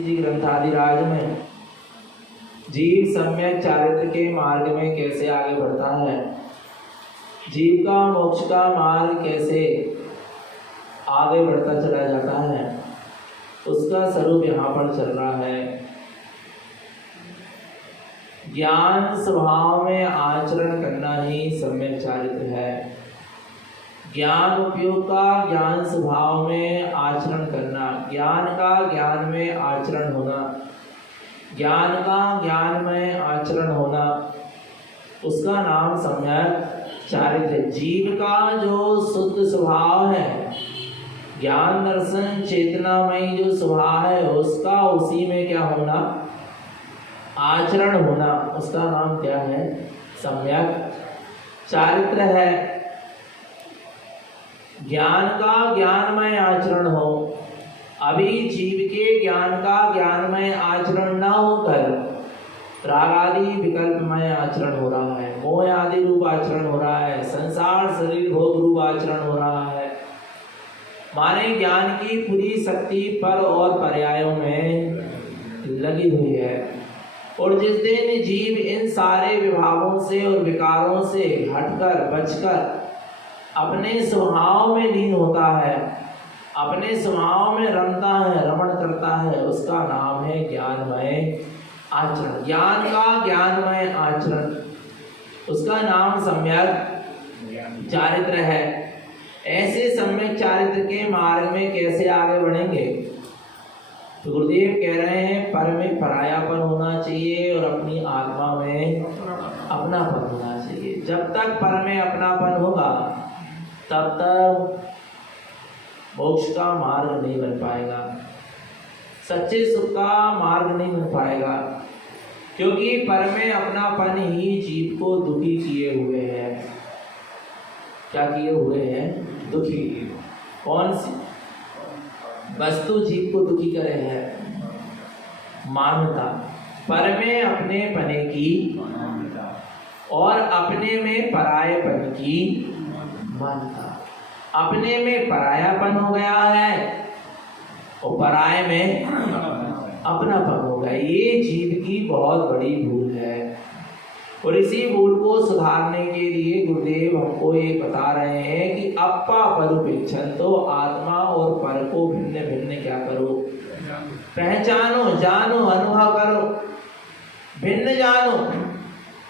जी ग्रंथादिराज में जीव सम्यक चारित्र के मार्ग में कैसे आगे बढ़ता है, जीव का मोक्ष का मार्ग कैसे आगे बढ़ता चला जाता है, उसका स्वरूप यहाँ पर चल रहा है। ज्ञान स्वभाव में आचरण करना ही सम्यक चारित्र है। ज्ञान उपयोग का ज्ञान स्वभाव में आचरण करना, ज्ञान का ज्ञान में आचरण होना, ज्ञान का ज्ञान में आचरण होना, उसका नाम सम्यक चारित्र। जीव का जो शुद्ध स्वभाव है, ज्ञान दर्शन चेतनामयी जो स्वभाव है, उसका उसी में क्या होना, आचरण होना, उसका नाम क्या है, सम्यक चारित्र है। ज्ञान का ज्ञानमय आचरण हो। अभी जीव के ज्ञान का ज्ञानमय आचरण न होकर राग आदि विकल्पमय आचरण हो रहा है, मोह आदि रूप आचरण हो रहा है, संसार शरीर भोग रूप आचरण हो रहा है। माने ज्ञान की पूरी शक्ति पर और पर्यायों में लगी हुई है। और जिस दिन जीव इन सारे विभागों से और विकारों से हटकर बचकर अपने स्वभाव में लीन होता है, अपने स्वभाव में रमता है, रमण करता है, उसका नाम है ज्ञानमय आचरण। ज्ञान का ज्ञानमय आचरण, उसका नाम सम्यक चारित्र है। ऐसे सम्यक चारित्र के मार्ग में कैसे आगे बढ़ेंगे, तो गुरुदेव कह रहे हैं पर में परायापन होना चाहिए और अपनी आत्मा में अपनापन होना चाहिए। जब तक पर में अपनापन होगा तब तक मोक्ष का मार्ग नहीं बन पाएगा, सच्चे सुख का मार्ग नहीं बन पाएगा, क्योंकि पर में अपनापन ही जीव को दुखी किए हुए है। क्या किए हुए हैं, दुखी। कौन सी वस्तु जीव को दुखी करे है, मान्यता। पर में अपने पने की और अपने में परायेपन की मान्यता। अपने में परायापन हो गया है और पराये में अपनापन हो गया। ये जीव की बहुत बड़ी भूल है और इसी भूल को सुधारने के लिए गुरुदेव हमको ये बता रहे हैं कि अपा परुपेक्षण, तो आत्मा और पर को भिन्न भिन्न क्या करो, पहचानो, जानो, अनुभव करो। भिन्न जानो,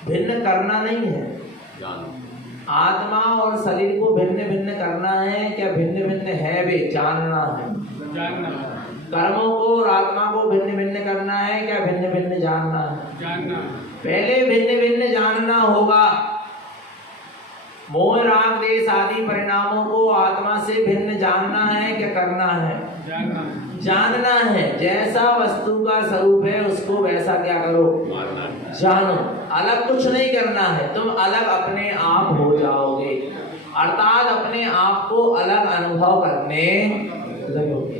भिन्न करना नहीं है। आत्मा और शरीर को भिन्न भिन्न करना है, क्या भिन्न भिन्न है वे, जानना है। कर्मों को और आत्मा को भिन्न भिन्न करना है, क्या भिन्न भिन्न जानना है। पहले भिन्न भिन्न जानना होगा। मोह राग देश आदि परिणामों को आत्मा से भिन्न जानना है, क्या करना है, जानना है। जैसा वस्तु का स्वरूप है उसको वैसा क्या करो, जानो। अलग कुछ नहीं करना है, तुम अलग अपने आप हो जाओगे, अर्थात अपने आप को अलग अनुभव करने लगोगे।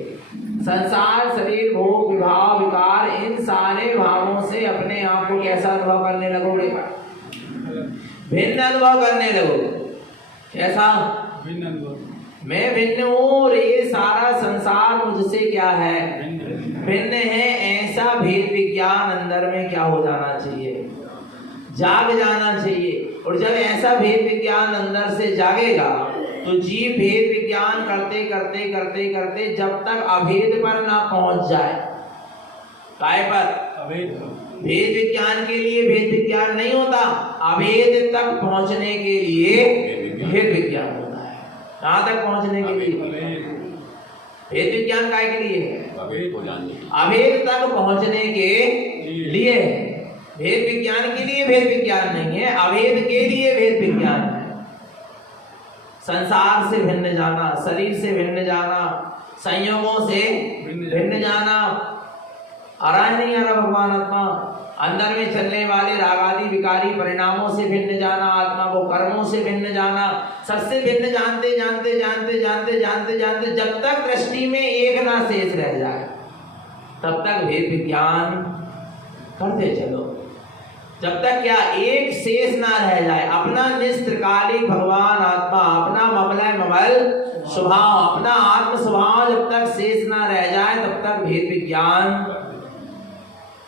संसार शरीर भोग विभाव विकार, इन सारे भावों से अपने आप को कैसा अनुभव करने लगोगे, भिन्न अनुभव करने लगोगे। कैसा, भिन्न अनुभव। मैं भिन्न हूँ और ये सारा संसार मुझसे क्या है, भिन्न है। ऐसा भेद विज्ञान अंदर में क्या हो जाना चाहिए, जाग जाना चाहिए। और जब ऐसा भेद विज्ञान अंदर से जागेगा तो जीव भेद विज्ञान करते करते करते करते जब तक अभेद पर ना पहुंच जाए, काय पर, भेद विज्ञान के लिए भेद विज्ञान नहीं होता, अभेद तक पहुंचने के लिए भेद विज्ञान होता है। कहां तक पहुंचने के लिए भेद विज्ञान काय के लिए है, अभेद तक पहुंचने के लिए। भेद विज्ञान के लिए भेद विज्ञान नहीं है, अभेद के लिए भेद विज्ञान है। संसार से भिन्न जाना, शरीर से भिन्न जाना, संयोगों से भिन्न जाना। आ रहा है नहीं आ रहा भगवान आत्मा, अंदर में चलने वाले रागादि विकारी परिणामों से भिन्न जाना, आत्मा को कर्मों से भिन्न जाना, सबसे भिन्न जानते जानते जानते जानते जानते जानते जब तक दृष्टि में एक ना शेष रह जाए तब तक भेद विज्ञान करते चलो। जब तक क्या एक शेष ना रह जाए, अपना निस्त्रकालिक भगवान आत्मा, अपना ममलय ममल स्वभाव, अपना आत्म स्वभाव जब तक शेष ना रह जाए तब तक भेद विज्ञान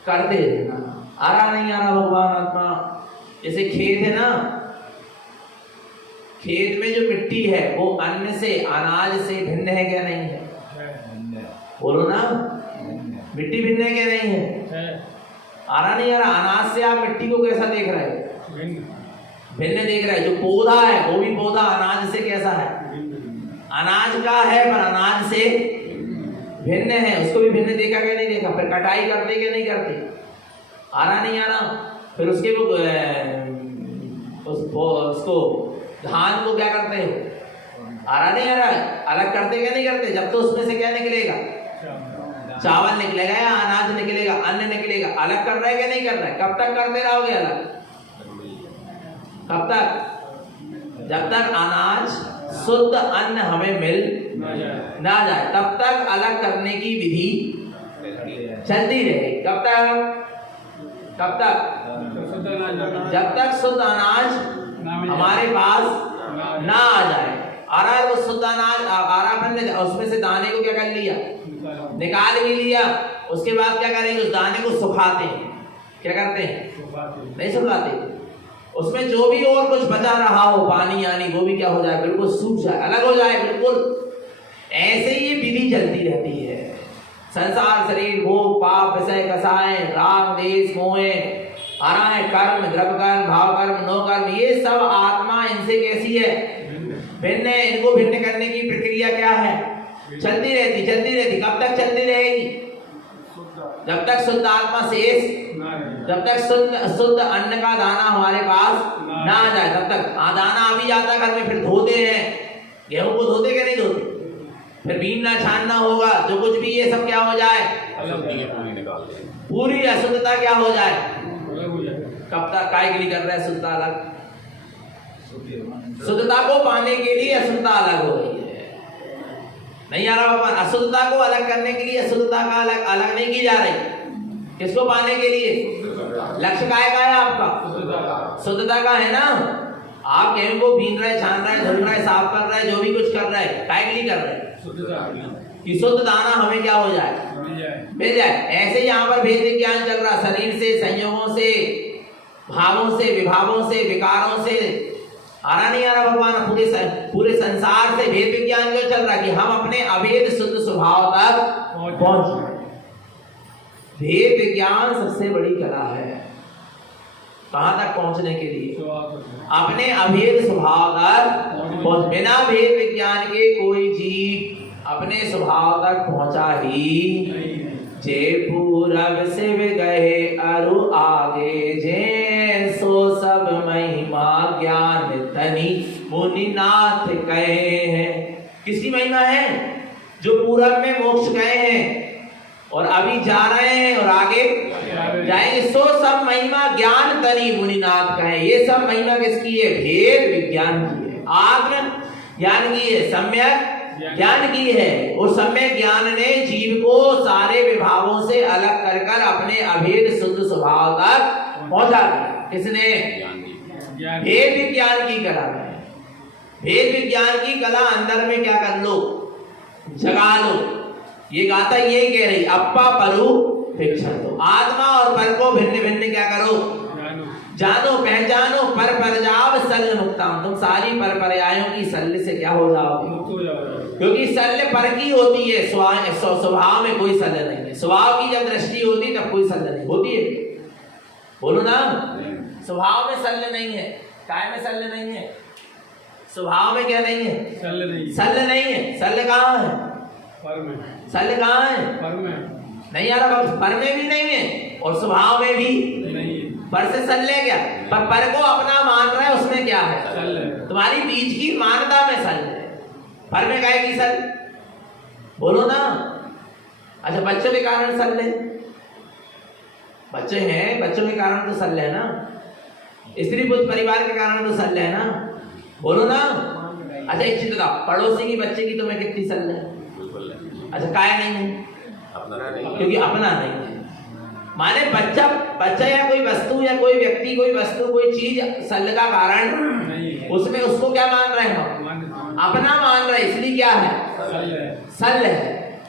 करते रहना। आ रहा नहीं आ रहा भगवान आत्मा? जैसे खेत है ना, खेत में जो मिट्टी है वो अन्न से, अनाज से भिन्न है क्या? नहीं है। बोलो ना, मिट्टी भिन्न है क्या? नहीं है। आ रहा नहीं आ रहा? अनाज से आप मिट्टी को कैसा देख रहे हो? भिन्न देख रहे हैं। जो पौधा है वो भी पौधा अनाज से कैसा है? अनाज का है पर अनाज से भिन्न है। उसको भी भिन्न देखा क्या? नहीं देखा। फिर कटाई करते क्या? नहीं करते। आ रहा नहीं आ रहा? फिर उसके उसको धान को क्या करते हो? आ रहा नहीं आ रहा? अलग करते क्या? नहीं करते। जब तो उसमें से क्या निकलेगा? चावल निकलेगा या अनाज निकलेगा, अन्न निकलेगा। अलग कर रहा है क्या? नहीं कर रहा है। कब तक करते रहोगे अलग? कब तक? जब तक अनाज शुद्ध अन्न हमें मिल ना जाए तब तक अलग करने की विधि चलती रहेगी। कब तक? कब तक? जब तक शुद्ध अनाज हमारे पास ना आ जाए। आ रहा है वो शुद्ध अनाज आ रहा, उसमें से दाने को क्या कर लिया? निकाल भी लिया। उसके बाद क्या करेंगे? उस दाने को सुखाते हैं। क्या करते हैं? नहीं सुखाते। उसमें जो भी और कुछ बचा रहा हो, पानी यानी, वो भी क्या हो जाए? बिल्कुल सूख जाए, अलग हो जाए बिल्कुल। ऐसे ही ये विधि चलती रहती है। संसार, शरीर, भोग, पाप, विषय, कसाय, राग, द्वेष, मोह, आ रहा है कर्म, द्रव्य कर्म, भाव कर्म, नो कर्म, ये सब आत्मा इनसे कैसी है? भिन्न है। इनको भिन्न करने की प्रक्रिया क्या है? चलती रहती, चलती रहती। कब तक चलती रहेगी? जब तक शुद्ध आत्मा शेष, जब तक शुद्ध अन्न का दाना हमारे पास ना आ जाए तब तक। दाना अभी जाता घर में, फिर धोते हैं। गेहूं को धोते क्या? नहीं धोते। फिर बीनना छानना होगा, जो कुछ भी ये सब क्या हो जाए? पूरी अशुद्धता क्या हो जाए? कब तक? काय के लिए कर रहा है शुद्धता अलग? शुद्धता को पाने के लिए अशुद्धता अलग हो रही है। नहीं आ रहा भगवान? अशुद्धता को अलग करने के लिए अशुद्धता का अलग नहीं की जा रही। किसको पाने के लिए? लक्ष्य काय का है आपका? शुद्धता का है ना। आप गेहूं को बीन रहे, छान रहे, धुल रहे, साफ कर रहे, जो भी कुछ कर रहे, काय के लिए कर रहे? कि शुद्ध दाना हमें क्या हो जाए? मिल जाए। ऐसे ही यहाँ पर भेद विज्ञान चल रहा। शरीर से, संयोगों से, भावों से, विभावों से, विकारों से। आ रहा नहीं आ रहा भगवान? पूरे संसार से भेद विज्ञान क्यों चल रहा? कि हम अपने अभेद शुद्ध स्वभाव तक पहुंच। भेद विज्ञान सबसे बड़ी कला है। कहां तक पहुंचने के लिए? अपने अभेद स्वभाव तक पहुंच। बिना भेद विज्ञान के कोई जीव अपने स्वभाव तक पहुंचा ही। जे पूरब से गए अरु आगे, जे सो सब महिमा ज्ञान तनी मुनिनाथ कहे हैं। किसकी महिमा है? जो पूरब में मोक्ष गए हैं और अभी जा रहे हैं और आगे जाएंगे। सो सब महिमा ज्ञान तनी मुनिनाथ कहे। ये सब महिमा किसकी है? भेद विज्ञान की है, आत्म ज्ञान की है, सम्यक ज्ञान की है। और सम्यक ज्ञान ने जीव को सारे विभावों से अलग कर कर अपने अभेद शुद्ध स्वभाव तक पहुंचा दिया। किसने? भेद विज्ञान की कला है। भेद विज्ञान की कला अंदर में क्या कर लो? जगा लो। ये गाथा ये कह रही, अप्पा परु भिक्षण दो। आत्मा और पर को भिन्न भिन्न क्या करो? जानो, पहचानो। पर परजाव शल्य मुक्ताम। तुम सारी पर पर्यायों की शल्य से क्या हो जाओगे? क्योंकि शल्य पर की होती है, स्वभाव में कोई शल्य नहीं है। स्वभाव की जब दृष्टि होती तब कोई शल्य नहीं होती है। बोलो ना, स्वभाव में शल्य नहीं है। काय में शल्य नहीं है? स्वभाव में क्या नहीं है? शल्य नहीं है। शल्य कहाँ है? शल्य कहाँ है? नहीं आ रहा? पर में भी नहीं है और स्वभाव में भी नहीं है। पर से शल्य क्या? पर को अपना मान रहा है, उसमें क्या है? तुम्हारी बीच की मानता में शल्य है। पर में काय की शल्य? बोलो ना। अच्छा, बच्चों के कारण शल्य? बच्चे हैं, बच्चों के कारण तो शल्य है ना। स्त्री पुत्र परिवार के कारण तो शल्य है ना। बोलो ना। अच्छा, एक चीज बताओ, पड़ोसी की बच्चे की तुम्हें कितनी शल्य है? अच्छा, काय नहीं है? क्योंकि अपना नहीं है। माने बच्चा या कोई वस्तु या कोई व्यक्ति, कोई वस्तु, कोई चीज शल्य का कारण उसमें उसको क्या मान रहे हैं हम? अपना मान रहे, इसलिए क्या है? शल्य है।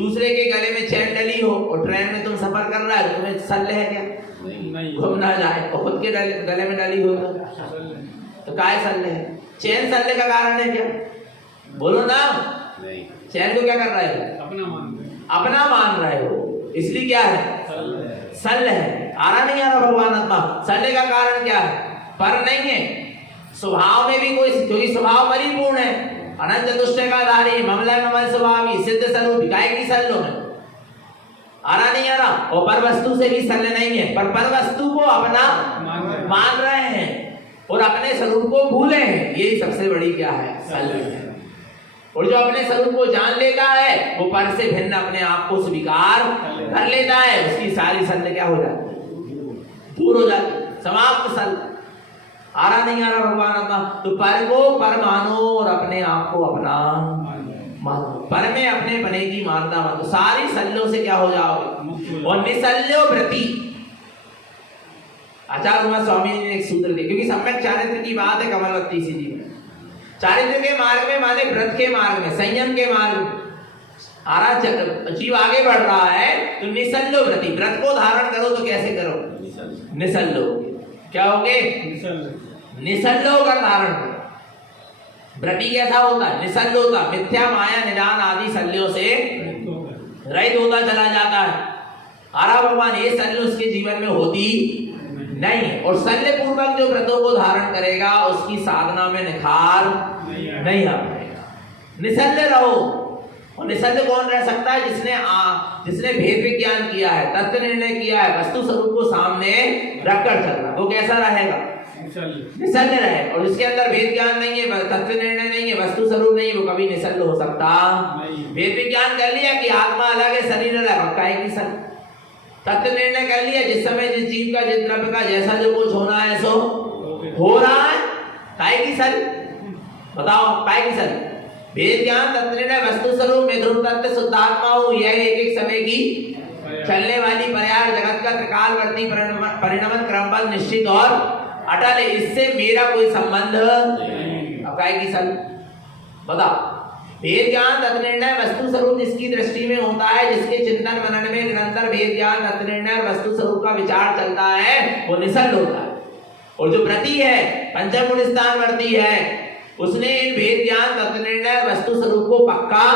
दूसरे के गले में चैन डली हो और ट्रेन में तुम सफर कर रहा है, तुम्हें सल्ले है क्या? नहीं। घूम ना जाए। और खुद के गले में डली हो तो काय सल्ले है? चैन सल्ले का कारण है क्या? बोलो ना। नहीं। चैन को क्या कर रहा है? अपना मान रहे हो, इसलिए क्या है? सल्ले है। आ रहा नहीं आ रहा भगवान आत्मा? सल्ले का कारण क्या है? पर नहीं है स्वभाव में भी कोई, क्योंकि स्वभाव परिपूर्ण है, अनंत चतुष्टय का धारी, ममलय ममल स्वभावी, सिद्ध स्वरूप, गाय की सल्लो में आ रहा नहीं आ रहा। और पर वस्तु से भी सल्ले नहीं है, पर वस्तु को अपना मान रहे हैं और अपने स्वरूप को भूले हैं। यही सबसे बड़ी क्या है? सल्ले है। और जो अपने स्वरूप को जान लेता है वो पर से भिन्न अपने आप को स्वीकार कर लेता है, उसकी सारी सल्ले क्या हो जाती है? दूर हो जाती, समाप्त सल्ले। आ रहा नहीं आ रहा भगवान आत्मा? तो पर को पर मानो और अपने आप को अपना मानो। पर में अपने बने की मानता मत, तो सारी सल्लों से क्या हो जाओगे? और निसल्यो व्रति। आचार्य उमा स्वामी ने एक सूत्र दिया, क्योंकि सम्यक चारित्र की बात है कमलवती जी में। चारित्र के मार्ग में माने व्रत के मार्ग में, संयम के मार्ग में आ रहा जीव आगे बढ़ रहा है तो निसल्लो व्रति। व्रत को धारण करो तो कैसे करो? निसल्लो। क्या होगे? निसल्लो कर धारण करो। व्रति कैसा होता है? निसल्लो होता, मिथ्या माया निदान आदि सल्यों से रहित होता चला जाता है। आरा भगवान ये सल्य उसके जीवन में होती नहीं। और सल्य पूर्वक जो व्रतों को धारण करेगा उसकी साधना में निखार नहीं आ पाएगा। निसल्य रहो। और निसल्य कौन रह सकता है? जिसने भेद विज्ञान किया है, तत्व निर्णय किया है, वस्तु स्वरूप को सामने रखकर चलना, वो कैसा रहेगा? निसल्य रहे। और जिसके अंदर भेद ज्ञान नहीं है, तत्व निर्णय नहीं है, वस्तु स्वरूप नहीं है, वो कभी निसल्य हो सकता भेद विज्ञान कर लिया कि आत्मा अलग है, शरीर अलग, काय की सल। तत्व निर्णय कर लिया, जिस समय जिस जीव का, जिस द्रव्य का जैसा जो कुछ होना है सो हो रहा है, काय की सल। बताओ काय की सल? भेद ज्ञान, तत्व निर्णय, वस्तु स्वरूप में ध्रुव तत्व शुद्धात्मा हो, यह एक एक समय की चलने वाली पर्याय जगत का त्रिकालवर्ती परिणमन क्रमबद्ध निश्चित और अटल है। इससे मेरा कोई संबंध नहीं। अब काय की सल? बताओ। भेद ज्ञान, तत्व निर्णय, वस्तु स्वरूप जिसकी दृष्टि में होता है, जिसके चिंतन मनन में निरंतर भेद ज्ञान, तत्व निर्णय और वस्तु स्वरूप का विचार चलता है, वो निसल्य होता है। और जो व्रती है, पंचम गुण स्थान वर्ती है, उसने इन भेद ज्ञान, तत्व निर्णय, वस्तु स्वरूप को पक्का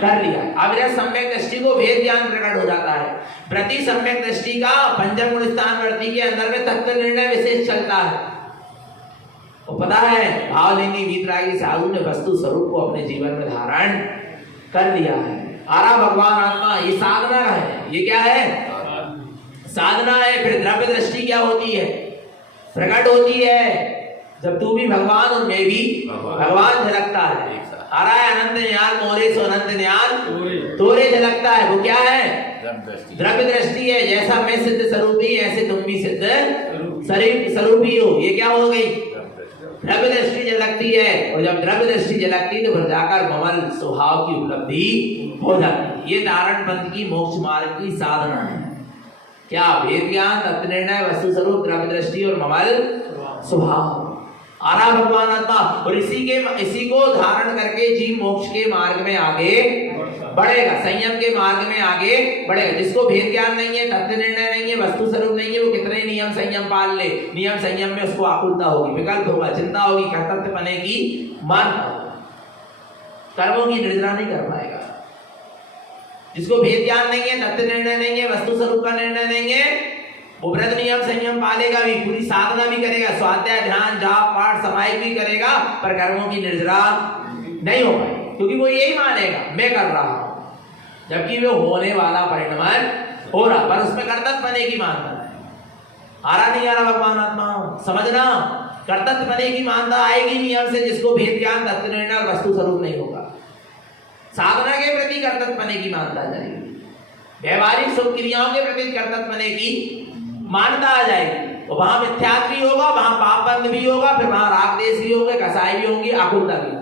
कर लिया। अविरत सम्यक दृष्टि को भेद ज्ञान प्रकट हो जाता है। प्रति सम्यक दृष्टि का पंचम गुण स्थान वर्ती के अंदर में तत्व निर्णय विशेष चलता है। और पता है भावलिंगी वीतरागी साधु ने वस्तु स्वरूप को अपने जीवन में धारण कर लिया है। आरा भगवान आत्मा, ये साधना है। ये क्या है? साधना है। फिर द्रव्य दृष्टि क्या होती है? प्रकट होती है जब तू भी भगवान और मैं भी भगवान झलकता है। आ रहा है अनंत ज्ञान मोरे सो अनंत ज्ञान तोरे झलकता है। वो क्या है? द्रव्य दृष्टि है। जैसा मैं सिद्ध स्वरूपी ऐसे तुम भी सिद्ध स्वरूपी हो। ये क्या हो गई? द्रव्य दृष्टि झलकती है। और जब द्रव्य दृष्टि झलकती है तो फिर जाकर ममल स्वभाव की उपलब्धि हो जाती है। ये तारण पंथ की मोक्ष मार्ग की साधना है। क्या? भेद ज्ञान, तत्व निर्णय, वस्तु स्वरूप, द्रव्य दृष्टि और ममल स्वभाव। आरा भगवान आत्मा। और इसी को धारण करके जीव मोक्ष के मार्ग में आगे बढ़ेगा, संयम के मार्ग में आगे बढ़ेगा। जिसको भेद ज्ञान नहीं है, तत्व निर्णय नहीं है, वस्तु स्वरूप नहीं है, वो कितने नियम संयम पाल ले, नियम संयम में उसको आकुलता होगी, विकल्प होगा, चिंता होगी, कर्तव्य पने की मानता होगा, कर्मों की निर्जरा नहीं कर पाएगा। जिसको भेद ज्ञान नहीं है, तत्व निर्णय नहीं है, वस्तु स्वरूप का निर्णय नहीं है, वो व्रत नियम संयम पालेगा भी, पूरी साधना भी करेगा, स्वाध्याय ध्यान जाप पाठ समाहित भी करेगा, पर कर्मों की निर्जरा नहीं हो पाएगी। क्योंकि वो यही मानेगा मैं कर रहा हूं, जबकि वो होने वाला परिणमन हो रहा, पर उसमें कर्तव्य बने की मानता है। आ रहा नहीं आ रहा भगवान आत्मा? समझना, कर्तव्य बने की मानता आएगी नियम से, जिसको भेद ज्ञान, तत्व निर्णय और वस्तु स्वरूप नहीं होगा। साधना के प्रति कर्तव्य बने की मानता आ जाएगी, व्यवहारिक शुभ क्रियाओं के प्रति कर्तव्य बने की मानता आ जाएगी। और वहां मिथ्यात्व भी होगा, वहां पाप बंध भी होगा, फिर वहां राग देश भी होंगे, कसाई भी होंगी, आकुलता भी होगी।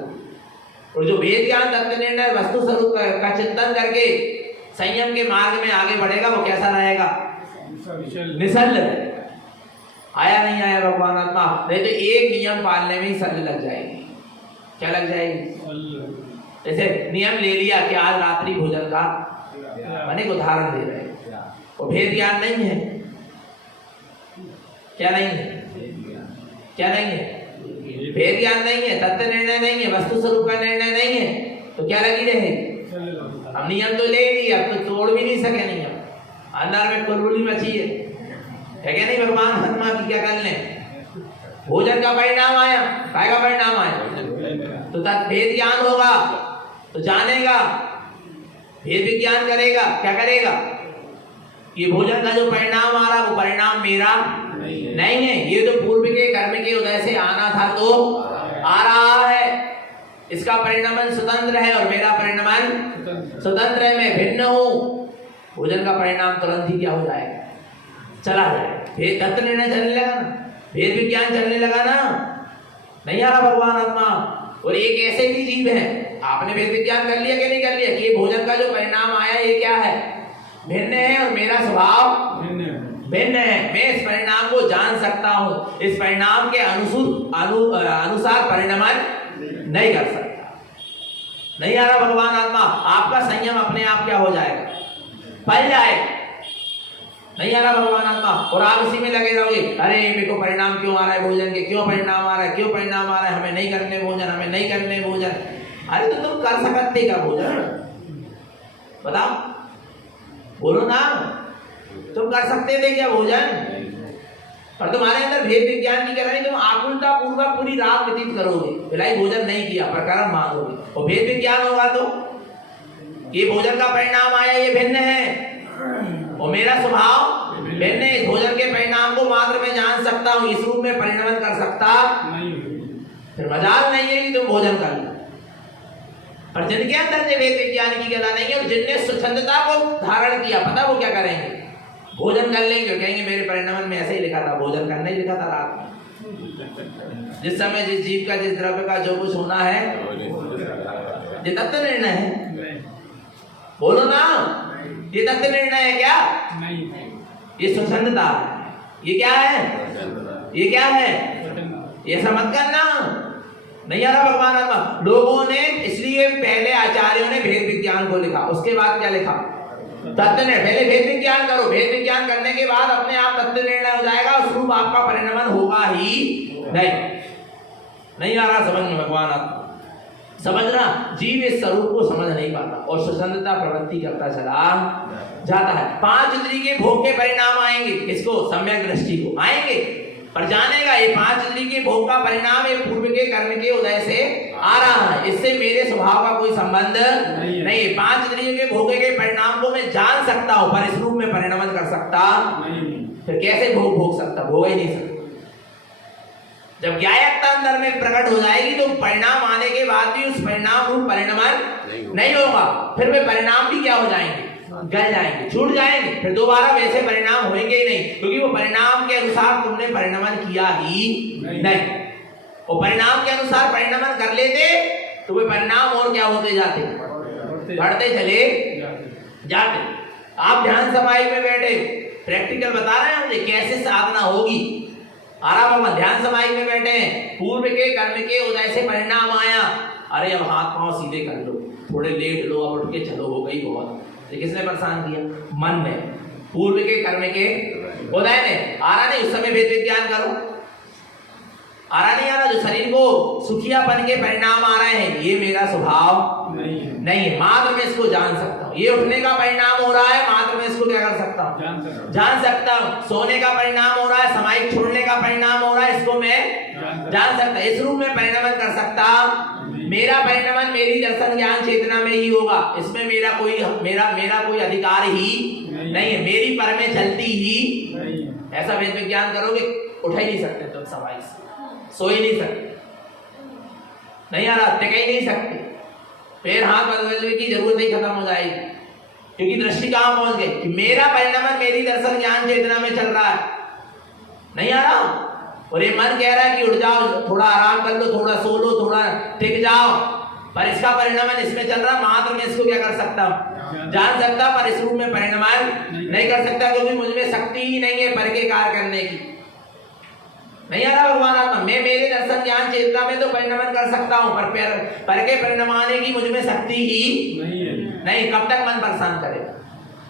और जो वेद ज्ञान, तत्व निर्णय, वस्तु स्वरूप का चिंतन करके संयम के मार्ग में आगे बढ़ेगा, वो कैसा रहेगा? निसल्य रहेगा। आया नहीं आया भगवान आत्मा? नहीं तो एक नियम पालने में ही सल्य लग जाएगी। क्या लग जाएगी? जैसे नियम ले लिया कि आज रात्रि भोजन का अनेक उदाहरण दे रहे हैं। वो भेद ज्ञान नहीं है। क्या नहीं है? क्या नहीं है? भेद ज्ञान नहीं है, तत्व निर्णय नहीं है, वस्तु स्वरूप का निर्णय नहीं है, तो क्या लगी रहेगी? हम नियम तो ले लिए, अब तो तोड़ भी नहीं सके नियम। अंदर में कुलबुली मची है क्या नहीं? भगवान आत्मा की क्या कर लें? भोजन का परिणाम आया, काय का परिणाम आया? तो भेद ज्ञान होगा तो जानेगा, भेद विज्ञान करेगा, क्या करेगा? ये भोजन का जो परिणाम आ रहा वो परिणाम मेरा नहीं है, ये तो पूर्व के कर्म के उदय से आना था तो आ रहा है। इसका परिणामन स्वतंत्र है और मेरा परिणामन स्वतंत्र है, मैं भिन्न हूं। भोजन का परिणाम तुरंत ही क्या हो जाएगा? चला जाएगा। भेद तत्व निर्णय चलने लगा ना, भेद विज्ञान चलने लगा ना, नहीं आ रहा भगवान आत्मा। और एक ऐसे भी जीव है, आपने भेद विज्ञान कर लिया कि नहीं कर लिया कि ये भोजन का जो परिणाम आया ये क्या है? भिन्न है और मेरा स्वभाव भिन्न है। मैं इस परिणाम को जान सकता हूं, इस परिणाम के अनुसार परिणामन नहीं कर सकता। नहीं आ रहा भगवान आत्मा, आपका संयम अपने आप क्या हो जाएगा? फल जाएगा। नहीं आ रहा भगवान आत्मा और आप इसी में लगे रहोगे, अरे मेरे को परिणाम क्यों आ रहा है भोजन के, क्यों परिणाम आ रहा है, क्यों परिणाम आ रहा है, हमें नहीं करने भोजन, हमें नहीं करने भोजन। अरे तो तुम कर सकते क्या भोजन? बताओ, बोलो ना, तुम कर सकते थे क्या भोजन? पर तुम्हारे अंदर भेद विज्ञान की करानी, तुम आकुलता पूर्वक पूरी रात व्यतीत करोगे, भलाई भोजन नहीं किया पर कर्म मानोगे। और भेद विज्ञान होगा तो ये भोजन का परिणाम आया, ये भिन्न है और मेरा स्वभाव भिन्न है। इस भोजन के परिणाम को मात्र मैं जान सकता हूँ, इस रूप में परिणमन कर सकता नहीं। फिर मजाल नहीं है कि तुम भोजन कर लो। और जिनके अंदर भेद विज्ञान की गला नहीं है और जिनने स्वच्छंदता को धारण किया, पता वो क्या करेंगे? भोजन कर लेंगे, कहेंगे मेरे परिणाम में ऐसे ही लिखा था, भोजन करने ही लिखा था रात में। जिस समय जिस जीव का, जिस द्रव्य का जो कुछ होना है, ये तत्व निर्णय है। बोलो ना, ये तत्व निर्णय है क्या? नहीं, ये स्वच्छंदता है। ये क्या है? ये क्या है? ये समझ करना नहीं आ रहा भगवान आत्मा। लोगों ने इसलिए पहले आचार्यों ने भेद विज्ञान को लिखा, उसके बाद क्या लिखा? तत्व निर्णय। पहले भेद विज्ञान करो, भेद विज्ञान करने के बाद अपने आप तत्व निर्णय हो जाएगा, उस रूप आपका परिणमन होगा ही नहीं आ रहा समझ में भगवान आत्मा। समझना, जीव इस स्वरूप को समझ नहीं पाता और स्वच्छंदता प्रवृत्ति करता चला जाता है। 5 इंद्रिय के भोग के परिणाम आएंगे, किसको? सम्यक दृष्टि को आएंगे, पर जानेगा ये 5 इंद्रिय के भोग का परिणाम ये पूर्व के कर्म के उदय से आ रहा है, इससे मेरे स्वभाव का कोई संबंध नहीं है। 5 इंद्रियों के भोग के परिणाम को मैं जान सकता हूं पर इस रूप में परिणमन कर सकता नहीं। फिर कैसे भोग सकता? भोग ही नहीं सकता। जब ज्ञायकता अंदर में प्रकट हो जाएगी तो परिणाम आने के बाद भी उस परिणाम रूप परिणमन नहीं होगा। फिर वे परिणाम भी क्या हो जाएंगे? गल जाएंगे, छूट जाएंगे। फिर दोबारा वैसे परिणाम होंगे ही नहीं, क्योंकि वो परिणाम के अनुसार तुमने परिणमन किया ही नहीं। वो परिणाम के अनुसार परिणमन कर लेते तो वे परिणाम और क्या होते जाते? बढ़ते चले जाते। आप ध्यान समाधि में बैठे, प्रैक्टिकल बता रहे हैं मुझे कैसे साधना होगी। आराम में ध्यान समाधि में बैठे हैं, पूर्व के कर्म के उदय से परिणाम आया, अरे अब हाथ पांव सीधे कर लो, थोड़े लेट लो, अब उठ के चलो, हो गई बहुत। किसने परेशान किया? मन ने, पूर्व के कर्म के उदय ने। आ रहा नहीं उस समय भेद विज्ञान करो, आ रहा नहीं आ रहा? जो शरीर को सुखियापन के परिणाम आ रहे हैं, ये मेरा स्वभाव नहीं है। मात्र मैं इसको जान सकता हूँ। ये उठने का परिणाम हो रहा है, मात्र मैं इसको क्या कर सकता हूँ? जान सकता हूँ। सोने का परिणाम हो रहा है, समाधि छोड़ने का परिणाम हो रहा है, इसको मैं जान सकता। इस रूप में परिणमन कर सकता। मेरा परिणमन मेरी दर्शन ज्ञान चेतना में ही होगा, इसमें मेरा कोई अधिकार ही नहीं है। मेरी पर में चलती ही ऐसा वेद विज्ञान करोगे, उठ ही नहीं सकते तुम समाधि से, सो ही नहीं सकते, नहीं आ रहा, टिक ही नहीं सकते। फिर हाथ बदलने की जरूरत ही खत्म हो जाएगी, क्योंकि दृष्टि कहां पहुंच गई कि मेरा परिणाम मेरी दर्शन ज्ञान चेतना में चल रहा है, नहीं आ रहा। और ये मन कह रहा है कि उठ जाओ, थोड़ा आराम कर लो, थोड़ा सो लो, थोड़ा टिक जाओ, पर इसका परिणाम इसमें चल रहा, मात्र में इसको क्या कर सकता हूं? जान सकता, पर इस रूप में परिणाम नहीं कर सकता, क्योंकि मुझमें शक्ति ही नहीं है पर के कार्य करने की। नहीं आ रहा भगवान आत्मा। मैं मेरे दर्शन ज्ञान चेतना में तो परिणमन कर सकता हूं, पर के परिणाम आने की मुझमें शक्ति ही नहीं। कब तक मन परेशान करेगा?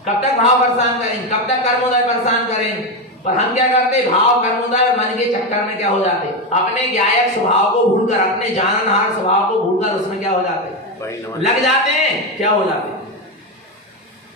कब तक भाव परेशान करेंगे, कब तक कर्मोदय परेशान करेंगे। पर हम क्या करते, भाव कर्मोदय मन के चक्कर में क्या हो जाते, अपने गायक स्वभाव को भूलकर, अपने जाननहार स्वभाव को भूलकर उसमें क्या हो जाते, लग जाते हैं। क्या हो जाते,